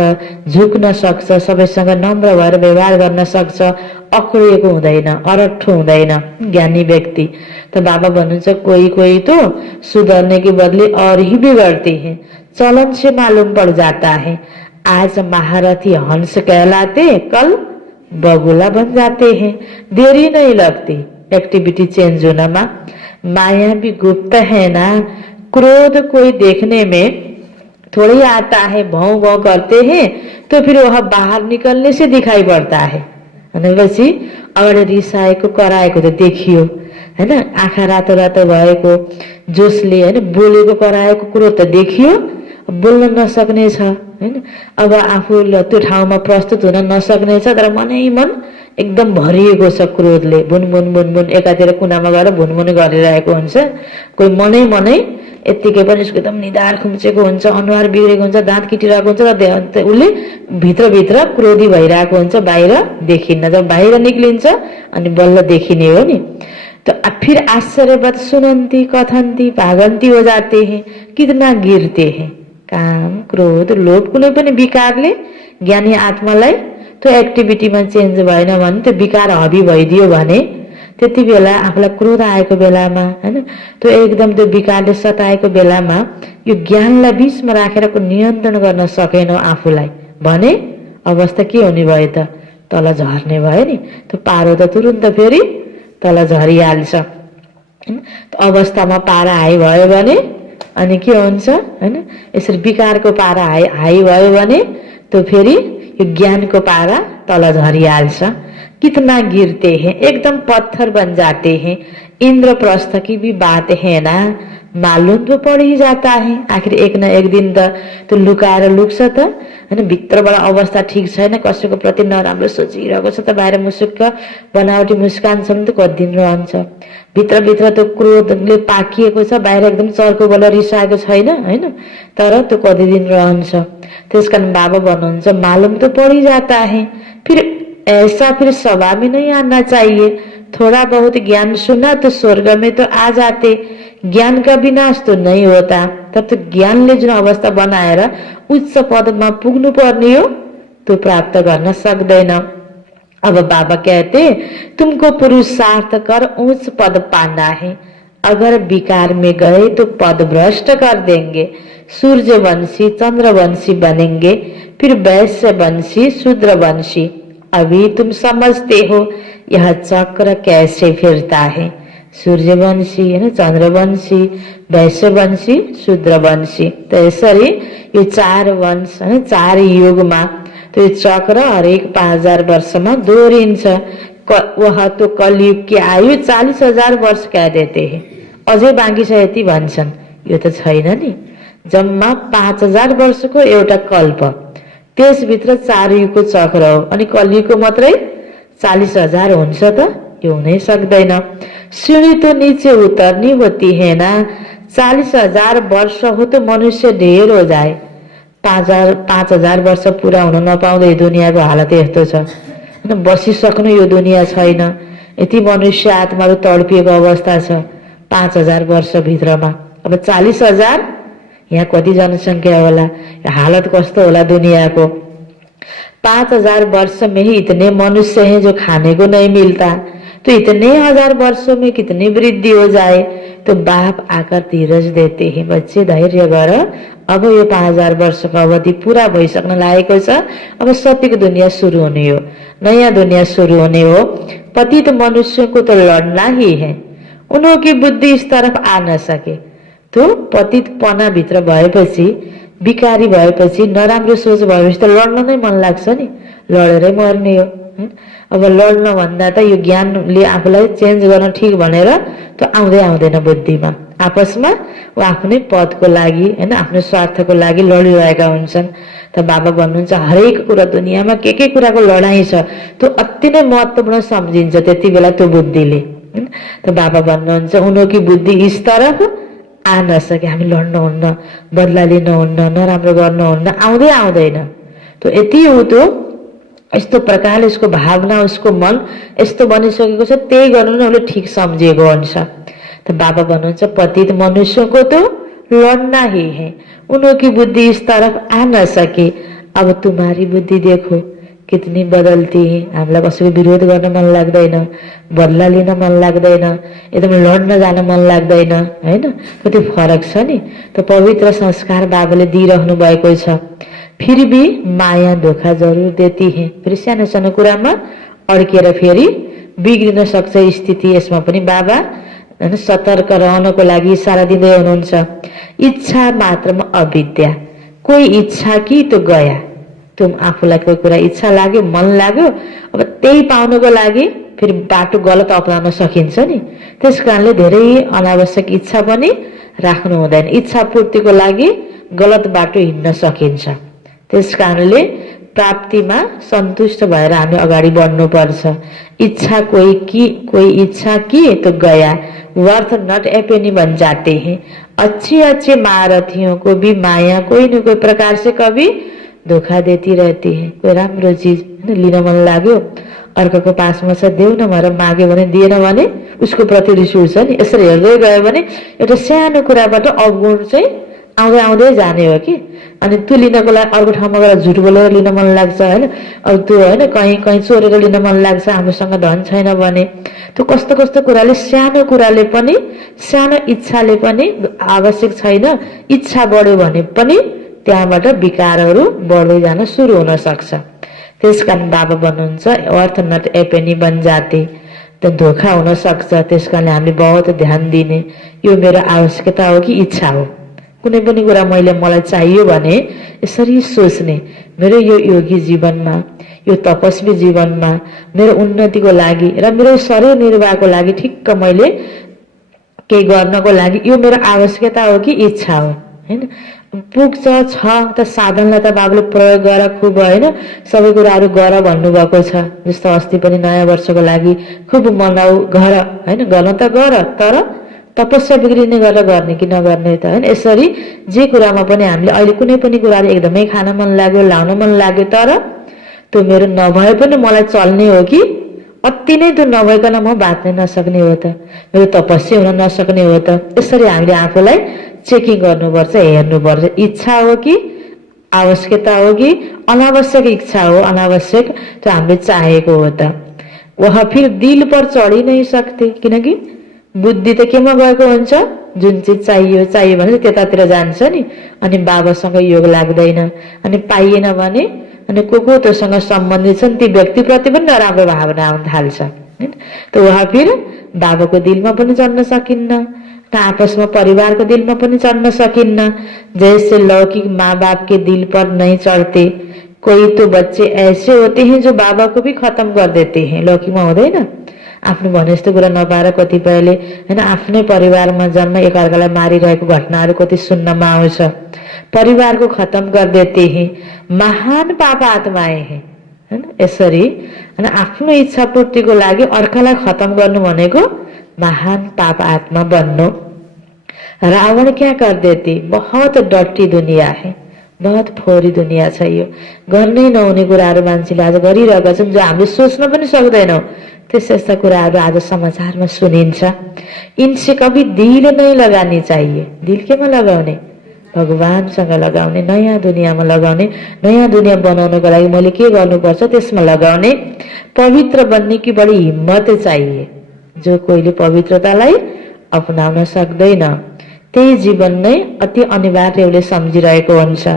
झुक्न सक्छ, सबैसँग नम्र भएर व्यवहार गर्न सक्छ, अक्रिएको हुँदैन, अरठ्ठो हुँदैन ज्ञानी व्यक्ति। तो बाबा भन्नुहुन्छ कोई तो सुधरने के बदले और ही बिगड़ते हैं। चलन से मालूम पड़ जाता है। आज महारथी हंस कहलाते, कल बगुला बन जाते हैं। देरी नहीं लगती एक्टिविटी चेंज होने में। माया भी गुप्त है ना। क्रोध कोई देखने में थोड़ी आता है, भौं भौं करते हैं तो फिर वह बाहर निकलने से दिखाई पड़ता है। भनेपछि अगाडि रिसाएको कराएको त देखियो, हैन, आँखा रातो रातो भएको, जोसले हैन बोलेको कराएको कुरो त देखियो, बोल्न नसक्ने छ हैन। अब आफू त्यो ठाउँमा प्रस्तुत हुन नसक्ने छ, तर मनै मन एकदम भरिएको छ क्रोधले, भुनभुन भुनभुन एकातिर कुनामा गएर भुनभुन गरिरहेको हुन्छ। कोही मनै मनै यत्तिकै पनि उसको एकदम निधार खुम्चेको हुन्छ, अनुहार बिग्रेको हुन्छ, दाँत किटिरहेको हुन्छ, र उसले भित्रभित्र क्रोधी भइरहेको हुन्छ, बाहिर देखिन्न। जब बाहिर निक्लिन्छ अनि बल्ल देखिने हो नि। तो फिर आश्चर्यवत सुनन्ती कथन्ती भागन्ती हो जाते हैं, कितना गिरते हैं। काम, क्रोध, लोभ कुनै पनि विकारले ज्ञानी आत्मालाई त्यो एक्टिभिटीमा चेन्ज भएन भने, त्यो विकार हबी भइदियो भने, त्यति बेला आफूलाई क्रोध आएको बेलामा हैन, त्यो एकदम त्यो विकारले सताएको बेलामा यो ज्ञानलाई बीचमा राखेर नियन्त्रण गर्न सकेनौ आफूलाई भने अवस्था के हुने भयो त? तल झर्ने भयो नि। त्यो पारो त तुरुन्त फेरि तल झरिहाल्छ। अवस्थामा पारा हाई भयो भने अनि के हुन्छ हैन, यसरी विकारको पारा हाई भयो भने त्यो फेरि यो ज्ञानको पारा तल झरिहाल्छ। कितना गिरते हैं, एकदम पत्थर बन जाते हैं। इंद्रप्रस्थ की भी बात है ना, मालूम तो पड़ ही जाता है। आखिर एक न एक दिन त त्यो लुकाएर लुक्छ त हैन। भित्रबाट अवस्था ठिक छैन, कसैको प्रति नराम्रो सोचिरहेको छ त बाहिर मुसुक्क बनावटी मुस्कानसम्म त कति दिन रहन्छ। भित्रभित्र त्यो क्रोधले पाकिएको छ, बाहिर एकदम चर्को बल रिसाएको छैन हैन, तर त्यो कति दिन रहन्छ। त्यसकारण बाबा भन्नुहुन्छ मालूम तो पड़ ही जाता है, फिर ऐसा फिर सभा में नहीं आना चाहिए। थोड़ा बहुत ज्ञान सुना तो स्वर्ग में तो आ जाते, ज्ञान का विनाश तो नहीं होता। तब तो ज्ञानले जुन अवस्था बनाएर उच्च पदमा पुग्नु पर्ने हो त्यो प्राप्त गर्न सक्दैन। अब बाबा कहते तुमको पुरुषार्थ कर ऊंच पद पाना है, अगर विकार में गए तो पद भ्रष्ट कर देंगे। सूर्यवंशी चंद्रवंशी बनेंगे, फिर वैश्यवंशी शूद्रवंशी। अभी तुम समझते हो यह चक्र कैसे फिरता है। सूर्यवंशी है, चंद्रवंशी, वैश्यवंशी, शूद्रवंशी। तो यसरी यो 4 वंश है, 4 युगमा तो यो चक्र हरेक 5000 वर्षमा दोहोरिन्छ। वह तो कलयुग की आयु 40,000 वर्ष कह देते हैं। अझै बाँकी छ यति भन्छन्, यो त छैन नि। जम्मा 5000 वर्षको एउटा कल्प, त्यसभित्र 4 युगको चक्र हो, अनि कलियुगको मात्रै 40,000 हुन्छ त? यो हुनै सक्दैन। सीढ़ी तो नीचे उतरनी होती है ना, 40,000 वर्ष हो तो मनुष्य ढेर हो जाए। 5,000 वर्ष पूरा हुन नपाउँदै दुनियाँको हालत यस्तो छ, बसिसक्नु यो दुनियाँ छैन। यति मनुष्य आत्माहरू तडपिएको अवस्था छ 5,000 वर्षभित्रमा। अब 40,000 यहाँ कति जनसंख्या होला, हालत कस्तो होला दुनिया को। 5,000 वर्ष में ही इतने मनुष्य हैं जो खाने को नहीं मिलता, तो इतने 1000 वर्षों में कितनी वृद्धि हो जाए। तो बाप आकर धीरज देते हैं, बच्चे धैर्य गर, अब यो 5000 वर्षको अवधि पूरा भइसक्न लागेको छ। अब सत्यको दुनियाँ सुरु हुने हो, नयाँ दुनियाँ सुरु हुने हो। पतित मनुष्य को तो लड़ना ही है, उनकी बुद्धि इस तरफ आ न सके। तो पतितपना भित्र भएपछि, विकारी भएपछि, नराम्रो सोच भएपछि त लड्न नै मन लाग्छ नि, लडेरै मर्ने हो। अब लड्न भन्दा त यो ज्ञानले आफूलाई चेन्ज गर्न ठिक भनेर त आउँदैन बुद्धिमा। आपसमा ऊ आफ्नै पदको लागि हैन, आफ्नो स्वार्थको लागि लडिरहेका हुन्छन्। त बाबा भन्नुहुन्छ हरेक कुरा दुनियाँमा के कुराको लडाई छ त्यो अति नै महत्त्वपूर्ण सम्झिन्छ त्यति बेला त्यो बुद्धिले। त बाबा भन्नुहुन्छ उनीकी बुद्धि इस तरफ आ नसके, हामी लड्नुहुन्न, बदला लिनुहुन्न, नराम्रो गर्नुहुन्न, आउँदैन। तो यति हो त्यो यस्तो प्रकारले उसको भावना, उसको मन यस्तो बनिसकेको छ, त्यही गर्नु नै उसले ठिक सम्झेको हुन्छ। त बाबा भन्नुहुन्छ पतित मनुष्यको तो लड़ना ही है, उनकी बुद्धि इस तरफ आ न सके। अब तुम्हारी बुद्धि देखो कितनी बदलती है। हामीलाई कसैको विरोध गर्न मन लाग्दैन, बदला लिन मन लाग्दैन, एकदम लड्न जान मन लाग्दैन हैन। कति फरक छ नि। त पवित्र संस्कार बाबाले दिइराख्नु भएको छ। फिर भी माया धोखा जरूर देती है। फेरि सानो सानो कुरामा अड्केर फेरि बिग्रिन सक्छ स्थिति। यसमा पनि बाबा हैन सतर्क रहनको लागि इशारा दिँदै हुनुहुन्छ। इच्छा मात्रमा अविद्या, कोही इच्छा कि तो गया। तुम आफूलाई कोही कुरा इच्छा लाग्यो, मन लाग्यो, अब त्यही पाउनको लागि फेरि बाटो गलत अपनाउन सकिन्छ नि। त्यस कारणले धेरै अनावश्यक इच्छा पनि राख्नु हुँदैन। इच्छा पूर्तिको लागि गलत बाटो हिँड्न सकिन्छ। त्यस कारणले प्राप्तिमा सन्तुष्ट भएर हामी अगाडि बढ्नुपर्छ। इच्छा कोई इच्छा की तो गया, वर्थ नट ए पेनी बन जाते हैं। अच्छे अच्छे महारथियों को भी माया कोई न कोई प्रकार से कभी धोखा देती रहती है। कोही राम्रो चिज लिन मन लाग्यो, अर्काको पासमा छ देऊ न भनेर माग्यो भने दिएन भने उसको प्रति रिस उठ्छ नि। यसरी हेर्दै गयो भने एउटा सानो कुराबाट अवगुण चाहिँ आउँदै आउँदै जाने हो कि। अनि त्यो लिनको लागि अर्को ठाउँमा गएर झुट बोलेर लिन मन लाग्छ होइन। अब त्यो होइन कहीँ कहीँ चोरेर लिन मन लाग्छ, हामीसँग धन छैन भने। त्यो कस्तो कस्तो कुराले, सानो कुराले पनि, सानो इच्छाले पनि, आवश्यक छैन इच्छा बढ्यो भने पनि त्यहाँबाट विकारहरू बढ्दै जान सुरु हुन सक्छ। त्यसकारण बाबा भन्नुहुन्छ अर्थ नट ए पेनी बन जाते, त धोखा हुन सक्छ। त्यसकारण हामीले बहुत ध्यान दिने, यो मेरो आवश्यकता हो कि इच्छा हो। कुनै पनि कुरा मलाई चाहियो भने यसरी सोच्ने, मेरो यो योगी जीवनमा, यो तपस्वी जीवनमा, मेरो उन्नतिको लागि र मेरो शरीर निर्वाहको लागि, ठिक्क मैले केही गर्नको लागि यो मेरो आवश्यकता हो कि इच्छा हो हैन। पुग्छ छ त साधनलाई त बाबुले प्रयोग गर खुब होइन, सबै कुराहरू गर भन्नुभएको छ। जस्तो अस्ति पनि नयाँ वर्षको लागि खुब मनाऊ गर होइन, गर्न त गर, तर तपस्या बिग्रिने गरेर गर्ने कि नगर्ने त होइन। यसरी जे कुरामा पनि हामीले अहिले कुनै पनि कुराहरू एकदमै खान मन लाग्यो, लाउन मन लाग्यो, तर त्यो मेरो नभए पनि मलाई चल्ने हो कि अति नै त्यो नभइकन म बाँच्न नसक्ने हो त, मेरो तपस्या हुन नसक्ने हो त। यसरी हामीले आफूलाई चेकिङ गर्नुपर्छ, हेर्नुपर्छ। इच्छा हो कि आवश्यकता हो कि अनावश्यक इच्छा हो, अनावश्यक त्यो हामीले चाहेको हो त। वह फिर दिल पर चढी नै सक्थे, किनकि बुद्धि त केमा गएको हुन्छ, जुन चिज चाहियो भने त्यतातिर जान्छ नि। अनि बाबासँग योग लाग्दैन, अनि पाइएन भने अनि को त्योसँग सम्बन्धित छन् ती व्यक्तिप्रति पनि नराम्रो भावना आउन थाल्छ हैन। त वहाँ फिर बाबाको दिलमा पनि चढ्न सकिन्न, त आपसमा परिवारको दिलमा पनि चढ्न सकिन्न। जैसे लौकिक माँ बाप के दिल पर नहीं चढ़ते, कोई तो बच्चे ऐसे होते हैं जो बाबा को भी खत्म कर देते हैं। लौकिकमा हुँदैन, आफ्नो भने जस्तो कुरा नपाएर कतिपयले हैन आफ्नै परिवारमा जन्म एकअर्कालाई मारिरहेको घटनाहरू कति सुन्नमा आउँछ। परिवारको खत्म कर देते हैं, महान पाप आत्माए हैं हैन। यसरी हैन आफ्नो इच्छा पूर्तिको लागि अर्कालाई खत्म गर्नु भनेको महान पाप आत्मा बन्नु। रावण क्या कर देते, बहुत डर्टी दुनिया है, बहुत फोरी दुनिया छ यो। गर्नै नहुने कुराहरू मान्छेले आज गरिरहेका छन्, जो हामीले सोच्न पनि सक्दैनौँ। त्यस्ता कुराहरू आज समाचारमा सुनिन्छ। इनसे कभी दिल नहीं लगानी चाहिए। दिल केमा लगाउने, भगवानसँग लगाउने, नयाँ दुनियाँमा लगाउने। नयाँ दुनियाँ बनाउनको लागि मैले के गर्नुपर्छ त्यसमा लगाउने। पवित्र बन्ने की बड़ी हिम्मत चाहिए। जो कोहीले पवित्रतालाई अपनाउन सक्दैन त्यही जीवन नै अति अनिवार्यले सम्झिरहेको हुन्छ।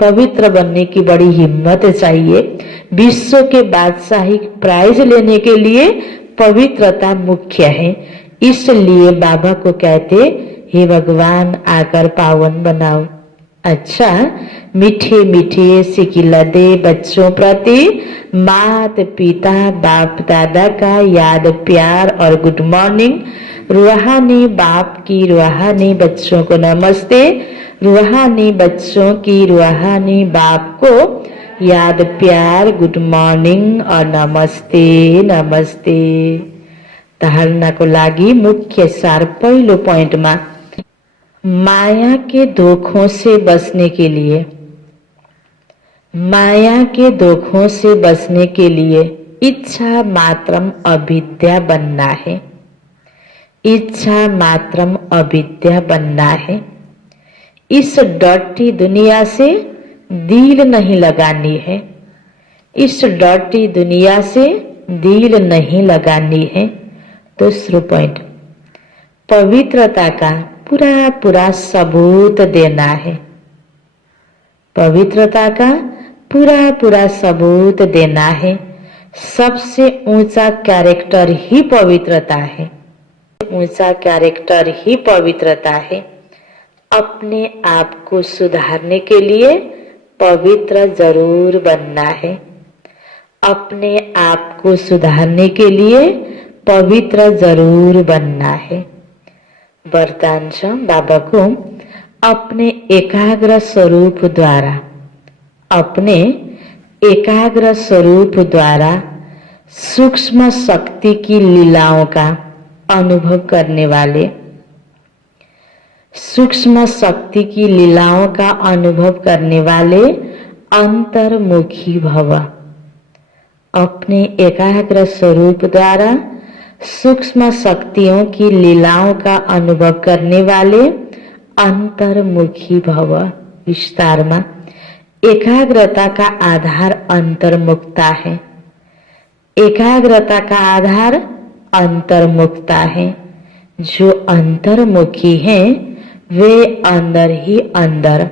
पवित्र बनने की बड़ी हिम्मत चाहिए। विश्व के बादशाही प्राइज लेने के लिए पवित्रता मुख्य है। इसलिए बाबा को कहते, हे भगवान आकर पावन बनाओ। अच्छा, मीठे मीठे सिकिला दे बच्चों प्रति माता पिता बाप दादा का याद प्यार और गुड मॉर्निंग। रूहानी बाप की रूहानी बच्चों को नमस्ते, रूहानी बच्चों की रूहानी बाप को याद प्यार गुड मॉर्निंग और नमस्ते नमस्ते। धारणाको लागि मुख्य सार पहिलो पोइन्टमा, माया के धोखों से बचने के लिए, माया के धोखों से बचने के लिए इच्छा मात्रम अविद्या बनना है। इच्छा मात्रम अविद्या बनना है। इस डर्टी दुनिया से दिल नहीं लगानी है। इस डर्टी दुनिया से दिल नहीं लगानी है। दूसरा पॉइंट, पवित्रता का पूरा पूरा सबूत देना है। पवित्रता का पूरा पूरा सबूत देना है। सबसे ऊंचा कैरेक्टर ही पवित्रता है। ऊंचा कैरेक्टर ही पवित्रता है। अपने आप को सुधारने के लिए पवित्र जरूर बनना है। अपने आप को सुधारने के लिए पवित्र जरूर बनना है। वरदान छ बाबा को अपने एकाग्र स्वरूप द्वारा, अपने एकाग्र स्वरूप द्वारा सूक्ष्म शक्ति की लीलाओं का अनुभव करने वाले, सूक्ष्म शक्ति की लीलाओं का अनुभव करने वाले अंतर्मुखी भव। अपने एकाग्र स्वरूप द्वारा सूक्ष्म शक्तियों की लीलाओं का अनुभव करने वाले अंतर्मुखी भव। विस्तार में एकाग्रता का आधार अंतर्मुखता है। एकाग्रता का आधार अंतर्मुखता है। जो अंतर्मुखी हैं वे अंदर ही अंदर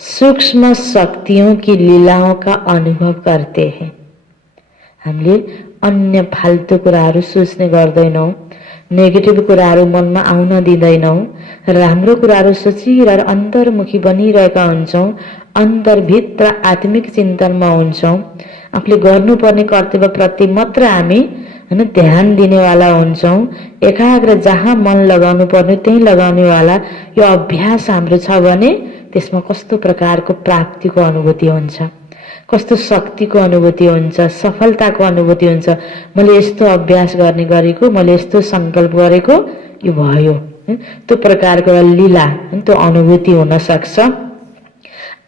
सूक्ष्म शक्तियों की लीलाओं का अनुभव करते हैं। हामीले अन्य फाल्तु कुराहरू सोच्ने गर्दैनौं, नेगेटिभ कुराहरू मनमा आउन दिँदैनौं, राम्रो कुराहरू सोचिरहेर अन्तर्मुखी बनिरहेका हुन्छौं, अन्तर्भित्र आत्मिक चिन्तनमा हुन्छौं। आफूले गर्नुपर्ने कर्तव्यप्रति मात्र हामी ध्यान दिनेवाला हुन्छौं। एकाग्र जहाँ मन लगाउनु पर्ने त्यही लगाउनेवाला यो अभ्यास हाम्रो छ भने त्यसमा कस्तो प्रकारको प्राप्तिको अनुभूति हुन्छ, कस्तो शक्तिको अनुभूति हुन्छ, सफलताको अनुभूति हुन्छ। मैले यस्तो अभ्यास गर्ने गरेको, मैले यस्तो संकल्प गरेको, यो भयो। त्यो प्रकारको लीला, त्यो अनुभूति हुन सक्छ।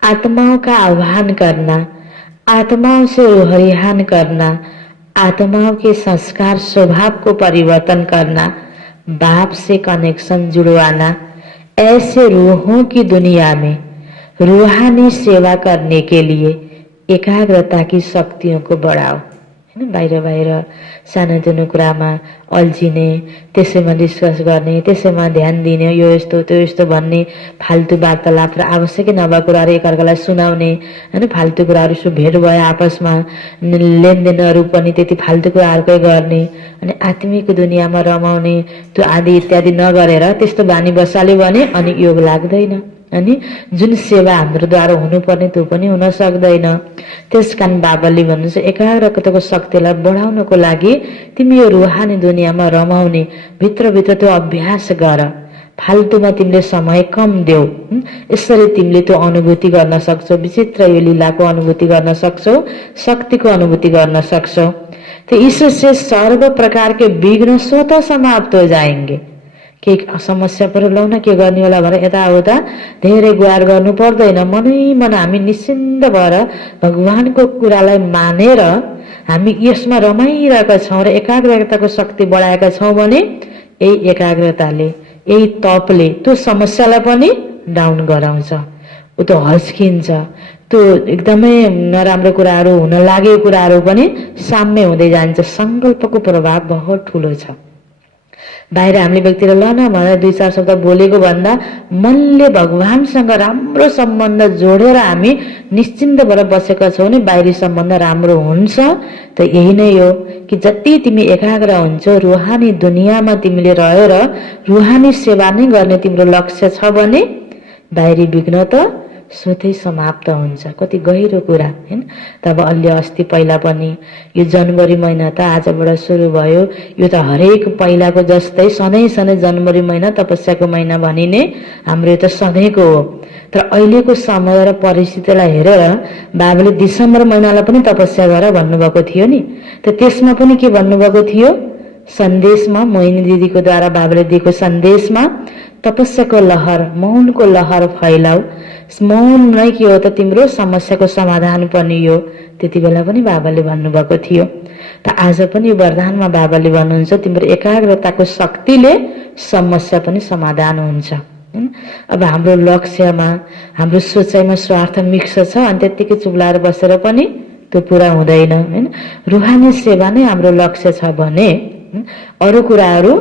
आत्माओं का आह्वान करना, आत्माओं से रुहरिहान करना, आत्माओं के संस्कार स्वभाव को परिवर्तन करना, बाप से कनेक्शन जुड़वाना, ऐसे रूहों की दुनिया में रूहानी सेवा करने के लिए एकाग्रता की शक्तियों को बढ़ाओ। हैन, बाहिर बाहिर सानोतिनो कुरामा अल्झिने, त्यसैमा डिस्कस गर्ने, त्यसैमा ध्यान दिने, यो यस्तो त्यो यस्तो भन्ने फाल्तु वार्तालाप र आवश्यकै नभएको कुराहरू एकअर्कालाई सुनाउने, हैन, फाल्तु कुराहरू सो भेट भए आपसमा लेनदेनहरू पनि त्यति फाल्तु कुराहरूकै गर्ने अनि आत्मिक दुनियाँमा रमाउने, त्यो आदि इत्यादि नगरेर त्यस्तो बानी बसाल्यो भने अनि योग लाग्दैन। अनि जुन सेवा हाम्रोद्वारा हुनुपर्ने त्यो पनि हुन सक्दैन। त्यसकारण बाबाले भन्नुहुन्छ एकाग्रताको शक्तिलाई बढाउनको लागि तिमी यो रुहानी दुनियाँमा रमाउने भित्रभित्र त्यो अभ्यास गर, फाल्तुमा तिमीले समय कम देऊ। यसरी तिमीले त्यो अनुभूति गर्न सक्छौ, विचित्र यो लीलाको अनुभूति गर्न सक्छौ, शक्तिको अनुभूति गर्न सक्छौ। तो इससे सर्व प्रकार के विघ्न स्वतः समाप्त हो जाएंगे। केही समस्या पर लौ न के गर्ने होला भनेर यताउता धेरै गुहार गर्नु पर्दैन। मनै मन हामी निश्चिन्त भएर भगवानको कुरालाई मानेर हामी यसमा रमाइरहेका छौं र एकाग्रताको शक्ति बढाएका छौं भने यही एकाग्रताले, यही तपले त्यो समस्यालाई पनि डाउन गराउँछ। उ त हस्किन्छ, त्यो एकदमै नराम्रो कुराहरू हुन लागेको कुराहरू पनि साम्य हुँदै जान्छ। संकल्पको प्रभाव बहुत ठूलो छ। बाहिर हामीले व्यक्तिले ल न भनेर 2-4 शब्द बोलेको भन्दा मनले भगवानसँग राम्रो सम्बन्ध जोडेर हामी निश्चिन्त भएर बसेका छौं भने बाहिरी सम्बन्ध राम्रो हुन्छ। त यही नै हो कि जति तिमी एकाग्र हुन्छौ, रुहानी दुनियाँमा तिमीले रहेर रुहानी सेवा नै गर्ने तिम्रो लक्ष्य छ भने बाहिरी विघ्न त स्वतै समाप्त हुन्छ। कति गहिरो कुरा हैन। तब अलि अस्ति पहिला पनि यो जनवरी महिना त आजबाट सुरु भयो। यो त हरेक पहिलाको जस्तै सधैँ सधैँ जनवरी महिना तपस्याको महिना भनिने हाम्रो यो त सधैँको हो। तर अहिलेको समय र परिस्थितिलाई हेरेर बाबाले डिसेम्बर महिनालाई पनि तपस्या गर भन्नुभएको थियो नि। त त्यसमा पनि के भन्नुभएको थियो? सन्देशमा मोहिनी दिदीको द्वारा बाबाले दिएको सन्देशमा तपस्याको लहर, मौनको लहर फैलाऊ। मौन नै के हो त तिम्रो समस्याको समाधान पनि हो। त्यति बेला पनि बाबाले भन्नुभएको थियो। त आज पनि यो वरदानमा बाबाले भन्नुहुन्छ तिम्रो एकाग्रताको शक्तिले समस्या पनि समाधान हुन्छ। अब हाम्रो लक्ष्यमा, हाम्रो सोचाइमा स्वार्थ मिक्स छ अनि त्यतिकै चुप्लाएर बसेर पनि त्यो पूरा हुँदैन हैन। रुहानी सेवा नै हाम्रो लक्ष्य छ भने अरु कुराहरू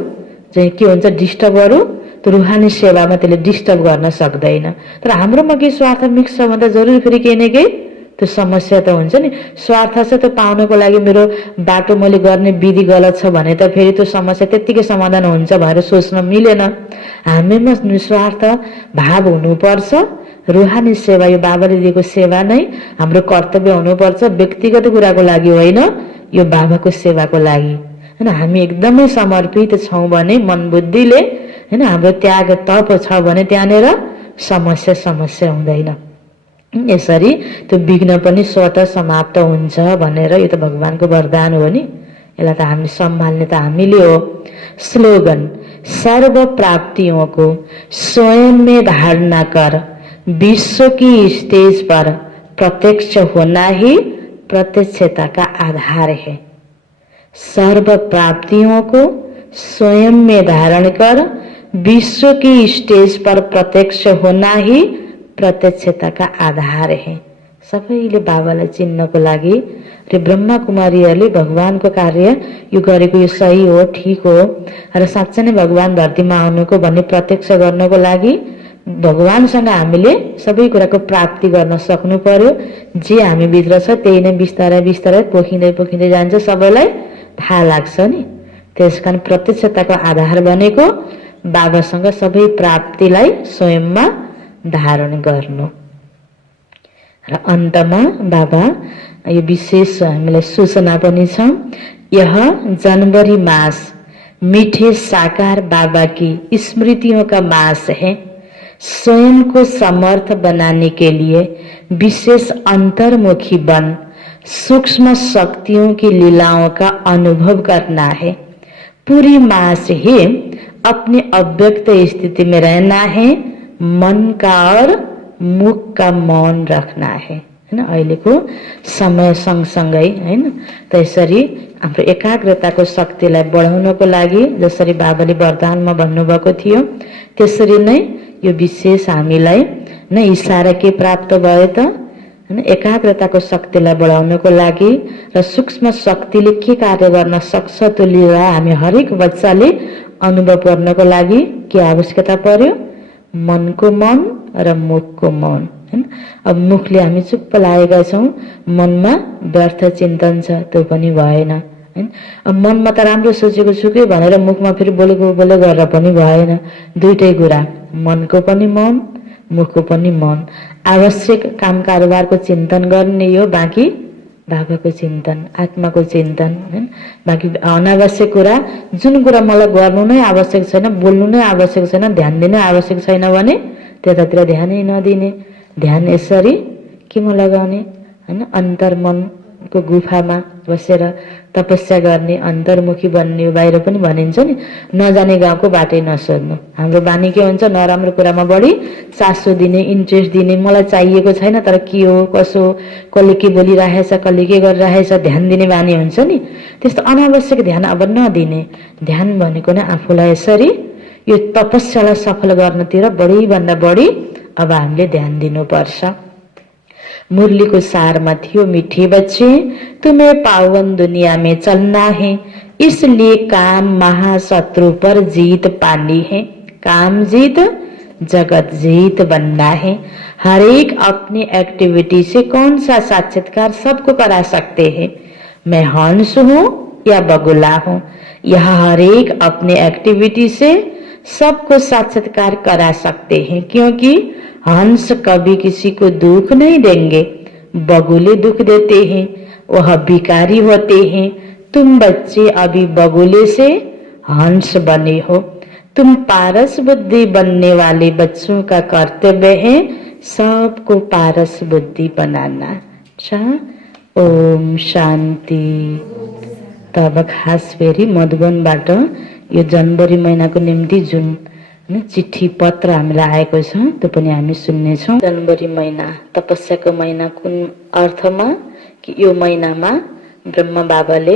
चाहिँ के हुन्छ डिस्टर्बहरू त्यो रुहानी सेवामा त्यसले डिस्टर्ब गर्न सक्दैन। तर हाम्रोमा के स्वार्थ मिक्स छ भन्दा जरुरी फेरि केही न केही त्यो समस्या त हुन्छ नि। स्वार्थ छ त्यो पाउनको लागि मेरो बाटो मैले गर्ने विधि गलत छ भने त फेरि त्यो समस्या त्यत्तिकै समाधान हुन्छ भनेर सोच्न मिलेन। हामीमा निस्वार्थ भाव हुनुपर्छ। रुहानी सेवा, यो बाबाले दिएको सेवा नै हाम्रो कर्तव्य हुनुपर्छ, व्यक्तिगत कुराको लागि होइन, यो बाबाको सेवाको लागि हैन। हामी एकदमै समर्पित छौं भने मन बुद्धिले हैन, हाम्रो त्याग तप छ भने त्यहाँनेर समस्या हुँदैन। यसरी त्यो विघ्न पनि स्वतः समाप्त हुन्छ भनेर यो त भगवानको वरदान हो नि। यसलाई त हामी सम्हाल्ने त हामीले हो। स्लोगन: सर्व प्राप्तियों को स्वयं में धारणा कर, विश्व की स्टेज पर प्रत्यक्ष होना ही प्रत्यक्षता का आधार है। सर्व प्राप्तियों को स्वयं में धारण कर, विश्व की स्टेज पर प्रत्यक्ष होना ही प्रत्यक्षता का आधार है। सबैले बाबालाई चिन्नको लागि र ब्रह्मा कुमारीहरूले भगवानको कार्य यो गरेको यो सही हो, ठीक हो र साँच्चै नै भगवान धरतीमा आउनुको भन्ने प्रत्यक्ष गर्नको लागि भगवानसँग हामीले सबै कुराको प्राप्ति गर्न सक्नु पर्यो। जे हामी भित्र छ त्यही नै बिस्तारै बिस्तारै पोखिँदै जान्छ, सबैलाई थाहा लाग्छ नि। त्यसकारण प्रत्यक्षताको आधार बनेको बाबासँग सबै प्राप्तिलाई स्वयंमा धारण गर्नु। र अन्तमा बाबा यो विशेष हामीलाई सूचना पनि छ। यह जनवरी मास मीठे साकार बाबा की स्मृतियों का मास है। स्वयं को समर्थ बनाने के लिए विशेष अंतर्मुखी बन सूक्ष्म शक्तियों की लीलाओं का अनुभव करना है। पूरी मास ही अपनी अव्यक्त स्थिति में रहना है, मन का और मुख का मौन रखना है हैन। अहिलेको समय सँगसँगै हैन, त्यसरी हाम्रो एकाग्रताको शक्तिलाई बढाउनको लागि जसरी बाबाले वरदानमा भन्नुभएको थियो त्यसरी नै यो विशेष हामीलाई नै इशारा के प्राप्त भयो त हैन, एकाग्रताको शक्तिलाई बढाउनको लागि र सूक्ष्म शक्तिले के कार्य गर्न सक्छ त्यो लीला हामी हरेक बच्चाले अनुभव गर्नको लागि के आवश्यकता पर्यो? मनको मौन र मुखको मौन हैन। अब मुखले हामी चुप्प लागेका छौं, मनमा व्यर्थ चिन्तन छ, त्यो पनि भएन हैन। अब मनमा त राम्रो सोचेको छु के भनेर मुखमा फेरि बोलेको गरेर पनि भएन। दुईटै कुरा, मनको पनि मौन, मुखको पनि मौन। आवश्यक काम कारोबारको चिन्तन गर्ने हो, बाँकी बाबाको चिन्तन, आत्माको चिन्तन हैन। बाँकी अनावश्यक कुरा, जुन कुरा मलाई गर्नु नै आवश्यक छैन, बोल्नु नै आवश्यक छैन, ध्यान दिनै आवश्यक छैन भने त्यतातिर ध्यानै नदिने। ध्यान यसरी केमा लगाउने हैन, अन्तर्मनको गुफामा बसेर तपस्या गर्ने, अन्तर्मुखी बन्ने। बाहिर पनि भनिन्छ नि, नजाने गाउँको बाटै नसोध्नु। हाम्रो बानी के हुन्छ? नराम्रो कुरामा बढी चासो दिने, इन्ट्रेस्ट दिने। मलाई चाहिएको छैन तर के हो कसो, कसले के बोलिरहेछ, कसले के गरिरहेछ, ध्यान दिने बानी हुन्छ नि। त्यस्तो अनावश्यक ध्यान अब नदिने। ध्यान भनेको नै आफूलाई यसरी यो तपस्यालाई सफल गर्नतिर बढी भन्दा बढी अब हामीले ध्यान दिनुपर्छ। मुरली को सारमा थियो, मीठे बच्चे तुम्हें पावन दुनिया में चलना है, इसलिए काम महाशत्रु पर जीत पानी है। काम जीत जगत जीत बनना है। हर एक अपनी एक्टिविटी से कौन सा साक्षात्कार सबको करा सकते हैं। मैं हंस हूँ या बगुला हूँ, यह हर एक अपनी एक्टिविटी से सबको साक्षात्कार करा सकते हैं, क्योंकि हंस कभी किसी को दुख नहीं देंगे, बगुले दुख देते हैं, वह भिखारी होते हैं। तुम बच्चे अभी बगुले से हंस बने हो। तुम पारस बुद्धि बनने वाले बच्चों का कर्तव्य है सबको पारस बुद्धि बनाना। अच्छा, ओम शान्ति। तब खास फेरि मधुबनबाट यो जनवरी महिनाको निम्ति जुन चिठी पत्र हामीलाई आएको छ त्यो पनि हामी सुन्नेछौँ। जनवरी महिना तपस्याको महिना कुन अर्थमा कि यो महिनामा ब्रह्मा बाबाले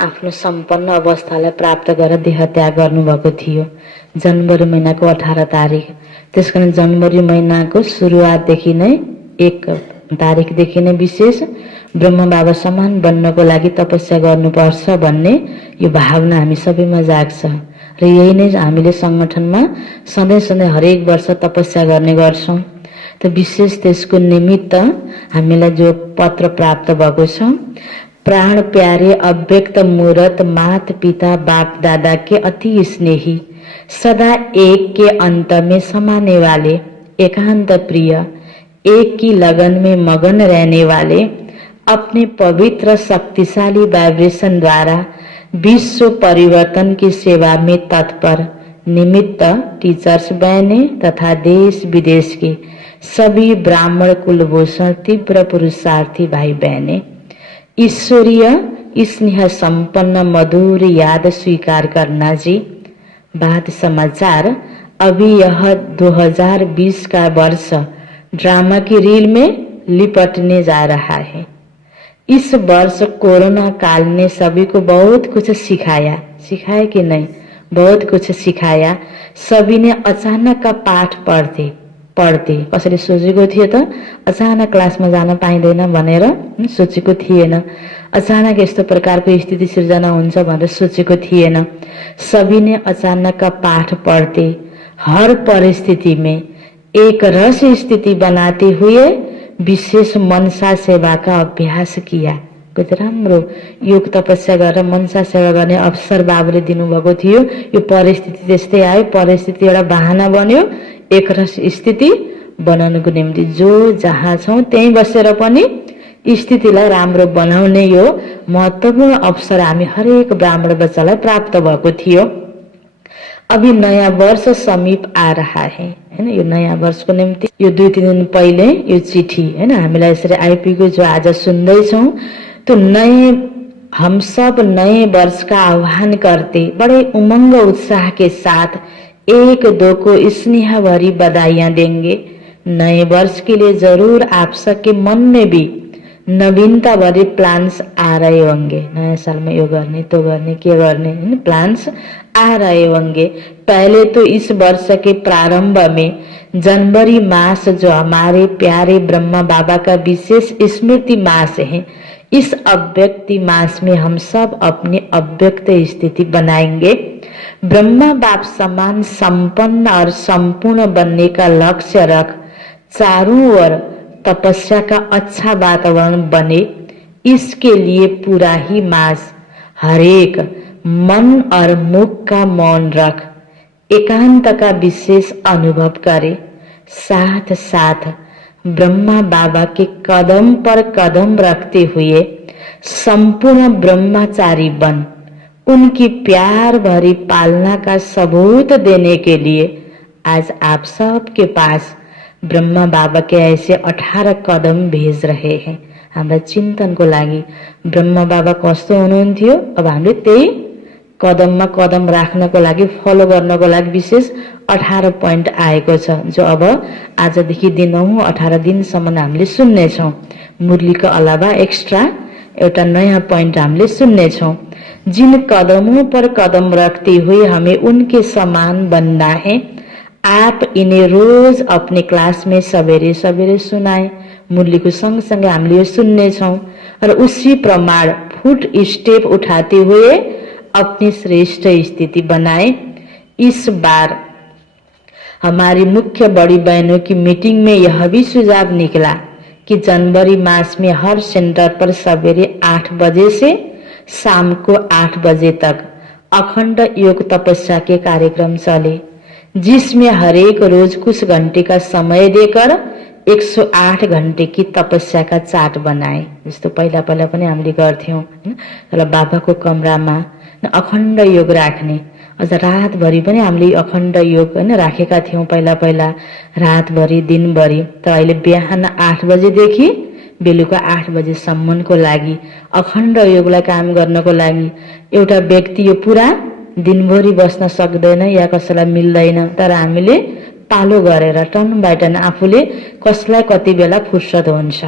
आफ्नो सम्पन्न अवस्थालाई प्राप्त गरेर देह त्याग गर्नुभएको थियो। जनवरी महिनाको 18 तारिक। त्यसकारण जनवरी महिनाको सुरुवातदेखि नै 1 तारिकदेखि नै विशेष ब्रह्मा बाबा समान बन्नको लागि तपस्या गर्नुपर्छ भन्ने यो भावना हामी सबैमा जाग्छ र यही नै हामीले संगठनमा सधैँ हरेक वर्ष तपस्या गर्ने गर्छौं। त विशेष त्यसको निमित्त हामीलाई जो पत्र प्राप्त भएको छ, प्राण प्यारे अव्यक्त मूर्त मात पिता बाप दादा के अति स्नेही, सदा एक के अंत में समाने वाले, एकांत प्रिय, एक की लगन में मगन रहने वाले, अपने पवित्र शक्तिशाली वाइब्रेशन द्वारा विश्व परिवर्तन की सेवा में तत्पर निमित्त टीचर्स बहने तथा देश विदेश के सभी ब्राह्मण कुलभूषण तीव्र पुरुषार्थी भाई बहने, ईश्वरीय स्नेह संपन्न मधुर याद स्वीकार करना जी। बात समाचार, अभी यह 2020 का वर्ष ड्रामा की रील में लिपटने जा रहा है। इस वर्ष कोरोना काल ने सभी को बहुत कुछ सिखाया कि नहीं, बहुत कुछ सिकाया। सभी ने अचानक का पाठ पढ्थे कसैले सोचेको थियो त अचानक क्लासमा जान पाइँदैन भनेर, सोचेको थिएन। अचानक यस्तो प्रकारको स्थिति सिर्जना हुन्छ भनेर सोचेको थिएन। सभी ने अचानक का पाठ पढ़ते, हर परिस्थिति में एक रस स्थिति बनाते हुए विशेष मनसा सेवा का अभ्यास किया। कति राम्रो योग तपस्या गरेर मनसा सेवा गर्ने अवसर बाबुले दिनुभएको थियो। यो परिस्थिति त्यस्तै आयो, परिस्थिति एउटा बहाना बन्यो एक रस स्थिति बनाउनको निम्ति। जो जहाँ छौं त्यही बसेर पनि स्थितिलाई राम्रो बनाउने यो महत्त्वपूर्ण अवसर हामी हरेक ब्राह्मण बच्चालाई प्राप्त भएको थियो। अभी नयाँ वर्ष समीप आ रहा है हैन। यो नयाँ वर्षको निम्ति यो 2-3 दिन पहिले यो चिठी हैन हामीलाई यसरी आइपुग्यो जो आज सुन्दै छौं। तो नए हम सब नए वर्ष का आह्वान करते बड़े उमंग उत्साह के साथ एक दो को स्नेह भरी बधाइयां देंगे। नए वर्ष के लिए जरूर आप सबके मन में भी नवीनता भरी प्लान्स आ रहे होंगे। नया साल में यो गर्ने तो गर्ने के गर्ने प्लान्स आ रहे होंगे। पहले तो इस वर्ष के प्रारंभ में जनवरी मास जो हमारे प्यारे ब्रह्मा बाबा का विशेष स्मृति मास है, इस अव्यक्ति मास में हम सब अपनी अव्यक्त स्थिति बनाएंगे। ब्रह्मा बाप समान संपन्न और संपूर्ण बनने का लक्ष्य रख चारों ओर तपस्या का अच्छा वातावरण बने, इसके लिए पूरा ही मास हरेक मन और मुख का मौन रख एकांत का विशेष अनुभव करे। साथ साथ ब्रह्मा बाबा के कदम पर कदम रखते हुए संपूर्ण ब्रह्मचारी बन उनकी प्यार भरी पालना का सबूत देने के लिए आज आप सब के पास ब्रह्मा बाबा के ऐसे 18 कदम भेज रहे हैं। हाम्रा चिन्तनको लागि ब्रह्मा बाबा कस्तो हुनुहुन्थ्यो, अब हामीले त्यही कदममा कदम राख्नको लागि फलो गर्नको लागि विशेष 18 पोइन्ट आएको छ, जो अब आजदेखि दिनहुँ 18 दिनसम्म हामीले सुन्ने छौं। मुरलीको अलावा एक्स्ट्रा एउटा नयाँ पोइन्ट हामीले सुन्ने छौं। जिन कदमों पर कदम रखते हुए हमें उनके समान बनना है, आप इन्हें रोज अपने क्लास में सवेरे सवेरे सुनाए। मुरलीको सँगसँगै हामीले यो सुन्ने छौं र उसी प्रमाण फुट स्टेप उठाते हुए अपनी श्रेष्ठ स्थिति बनाए। इस बार हमारी मुख्य बड़ी बहनों की मीटिंग में यह भी सुझाव निकला कि जनवरी मास में हर सेंटर पर सवेरे 8 बजे से शाम को 8 बजे तक अखंड योग तपस्या के कार्यक्रम चले, जिसमें हरेक रोज कुछ घंटे का समय देकर 108 घंटे की तपस्या का चार्ट बनाए। जस्तो पहिला पहिला पनि हामीले गर्थ्यौं र बाबाको कमरामा अखण्ड योग राख्ने, अझ रातभरि पनि हामीले अखण्ड योग राखेका थियौं। पहिला पहिला रातभरि दिनभरि, तर अहिले बिहान 8 बजेदेखि बेलुका 8 बजेसम्मको लागि अखण्ड योगलाई काम गर्नको लागि एउटा व्यक्ति यो पुरा दिनभरि बस्न सक्दैन या कसैलाई मिल्दैन, तर हामीले पालो गरेर टर्न बाइ टर्न आफूले कसलाई कति बेला फुर्सद हुन्छ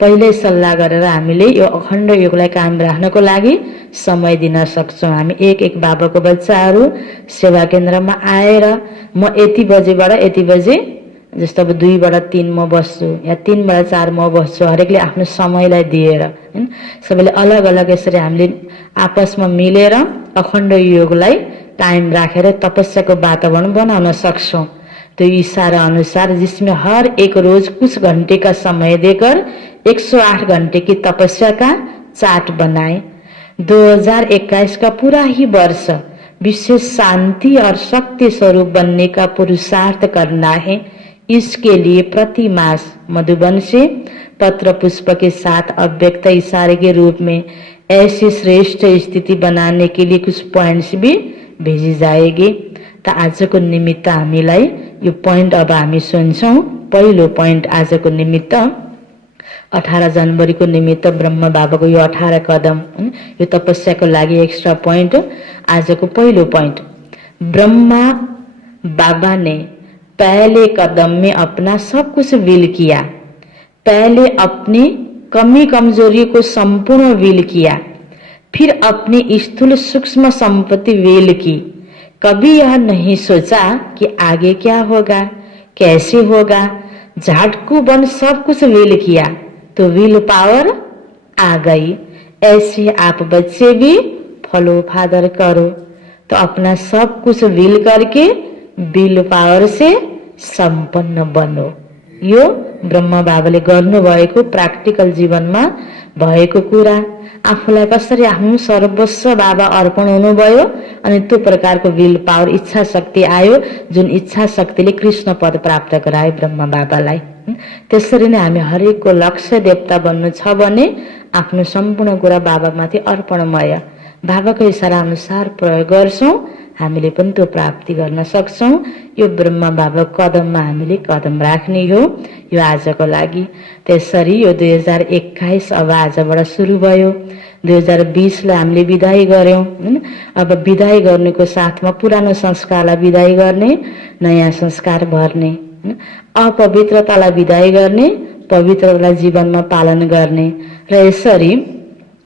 पहिले सल्लाह गरेर हामीले यो अखण्ड योगलाई कायम राख्नको लागि समय दिन सक्छौं। हामी एक एक बाबाको बच्चाहरू सेवा केन्द्रमा आएर म यति बजेबाट यति बजे, जस्तो अब 2 बाट 3 म बस्छु या 3 बाट 4 म बस्छु, हरेकले आफ्नो समयलाई दिएर सबैले अलग अलग यसरी हामीले आपसमा मिलेर अखण्ड योगलाई कायम राखेर तपस्याको वातावरण बनाउन सक्छौं। तो इशारा अनुसार जिसमें हर एक रोज कुछ घंटे का समय देकर 108 घंटे की तपस्या का चार्ट बनाए। 2021 का पूरा ही वर्ष विशेष शांति और शक्ति स्वरूप बनने का पुरुषार्थ करना है। इसके लिए प्रति मास मधुबन से पत्र पुष्प के साथ अव्यक्त इशारे के रूप में ऐसी श्रेष्ठ स्थिति बनाने के लिए कुछ पॉइंट्स भी भेजी जाएगी। त आजको निमित्त हामीलाई यो पॉइंट अब हामी सुन्छौं। पहिलो पॉइंट आजको निमित्त 18 जनवरी को निमित्त ब्रह्म बाबाको यो 18 कदम यो तपस्याको लागि एक्स्ट्रा पॉइंट। आजको पहिलो पॉइंट, ब्रह्मा बाबा ने पहले कदम में अपना सब कुछ विल किया। पहले अपनी कमी कमजोरी को संपूर्ण विल किया, फिर अपनी स्थूल सूक्ष्म संपत्ति विल की। कभी यह नहीं सोचा कि आगे क्या होगा, कैसे होगा। झाटकू बन सब कुछ विल किया तो विल पावर आ गई। ऐसे आप बच्चे भी फॉलो फादर करो, तो अपना सब कुछ विल करके विल पावर से संपन्न बनो। यो ब्रह्मा बाबाले गर्नुभएको प्राक्टिकल जीवनमा भएको कुरा। आफूलाई कसरी आफ्नो सर्वस्व बाबा अर्पण हुनुभयो अनि त्यो प्रकारको विल पावर इच्छा शक्ति आयो, जुन इच्छा शक्तिले कृष्ण पद प्राप्त गरायो ब्रह्मा बाबालाई। त्यसरी नै हामी हरेकको लक्ष्य देवता बन्नु छ भने आफ्नो सम्पूर्ण कुरा बाबामाथि अर्पणमय बाबाको इशारा अनुसार प्रयोग गर्छौं, हामीले पनि त्यो प्राप्ति गर्न सक्छौं। यो ब्रह्मा बाबाको कदममा हामीले कदम राख्ने हो यो आजको लागि। त्यसरी यो 2021 अब आजबाट सुरु भयो। 2020 लाई हामीले बिदाई गर्यौं। अब बिदाई गर्नुको साथमा पुरानो संस्कारलाई बिदाई गर्ने, नयाँ संस्कार भर्ने, अपवित्रतालाई बिदाई गर्ने, पवित्रतालाई जीवनमा पालन गर्ने। र यसरी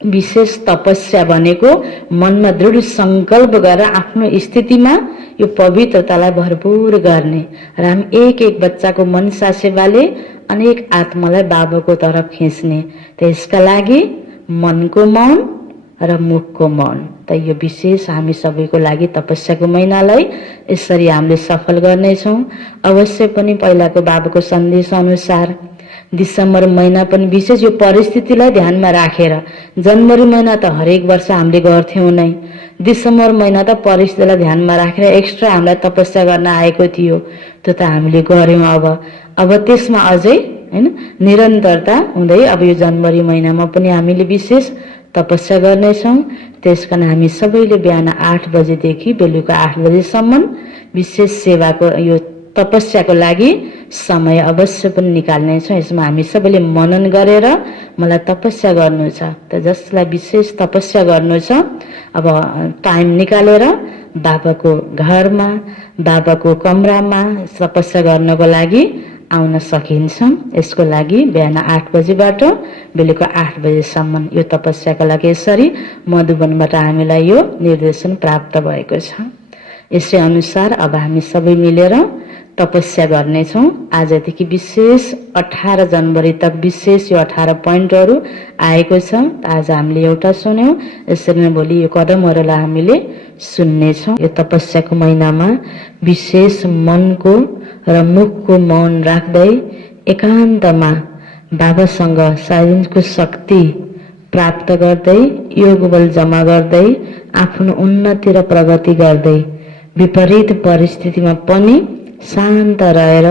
विशेष तपस्या भनेको मनमा दृढ संकल्प गरेर आफ्नो स्थितिमा यो पवित्रतालाई भरपूर गर्ने र हामी एक एक बच्चाको मनसा सेवाले अनेक आत्मालाई बाबाको तर्फ खिच्ने। त्यसका लागि मनको मौन र मुखको मौन। त यो विशेष हामी सबैको लागि तपस्याको महिनालाई यसरी हामीले सफल गर्नेछौं। अवश्य पनि पहिलाको बाबाको सन्देश अनुसार दिसम्बर महिना पनि विशेष यो परिस्थितिलाई ध्यानमा राखेर, जनवरी महिना त हरेक वर्ष हामीले गर्थ्यौं नै, दिसम्बर महिना त परिस्थितिलाई ध्यानमा राखेर एक्स्ट्रा हामीलाई तपस्या गर्न आएको थियो, त्यो त हामीले गर्यौं। अब त्यसमा अझै हैन निरन्तरता हुँदै अब यो जनवरी महिनामा पनि हामीले विशेष तपस्या गर्नेछौं। त्यसकारण हामी सबैले बिहान 8 बजेदेखि बेलुका 8 बजेसम्म विशेष सेवाको यो तपस्याको लागि समय अवश्य पनि निकाल्ने छौं। यसमा हामी सबैले मनन गरेर मलाई तपस्या गर्नु छ, त जसलाई विशेष तपस्या गर्नु छ अब टाइम निकालेर बाबाको घरमा, बाबाको कमरामा तपस्या गर्नको लागि आउन सकिन्छ। यसको लागि बिहान 8 बजेबाट बेलुका 8 बजेसम्म यो तपस्याका लागि यसरी मधुबनबाट हामीलाई यो निर्देशन प्राप्त भएको छ। यसै अनुसार अब हामी सबै मिलेर तपस्या गर्नेछौं। आजदेखि विशेष 18 जनवरी तक विशेष यो 18 पोइन्टहरू आएको छ। आज हामीले एउटा सुन्यौं, यसरी नै भोलि यो कदमहरूलाई हामीले सुन्नेछौं। यो तपस्याको महिनामा विशेष मनको र मुखको मौन राख्दै एकान्तमा बाबासँग साइलेन्सको शक्ति प्राप्त गर्दै योग बल जमा गर्दै आफ्नो उन्नति र प्रगति गर्दै विपरीत परिस्थितिमा पनि शान्त रहेर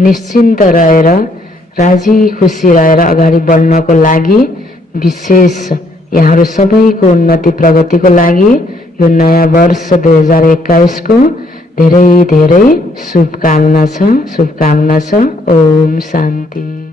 निश्चिन्त रहेर राजी खुसी रहेर अगाडि बढ्नको लागि विशेष यहाँहरु सबैको उन्नति प्रगतिको लागि यो नयाँ वर्ष 2021 को धेरै धेरै शुभकामना छ। ओम शान्ति।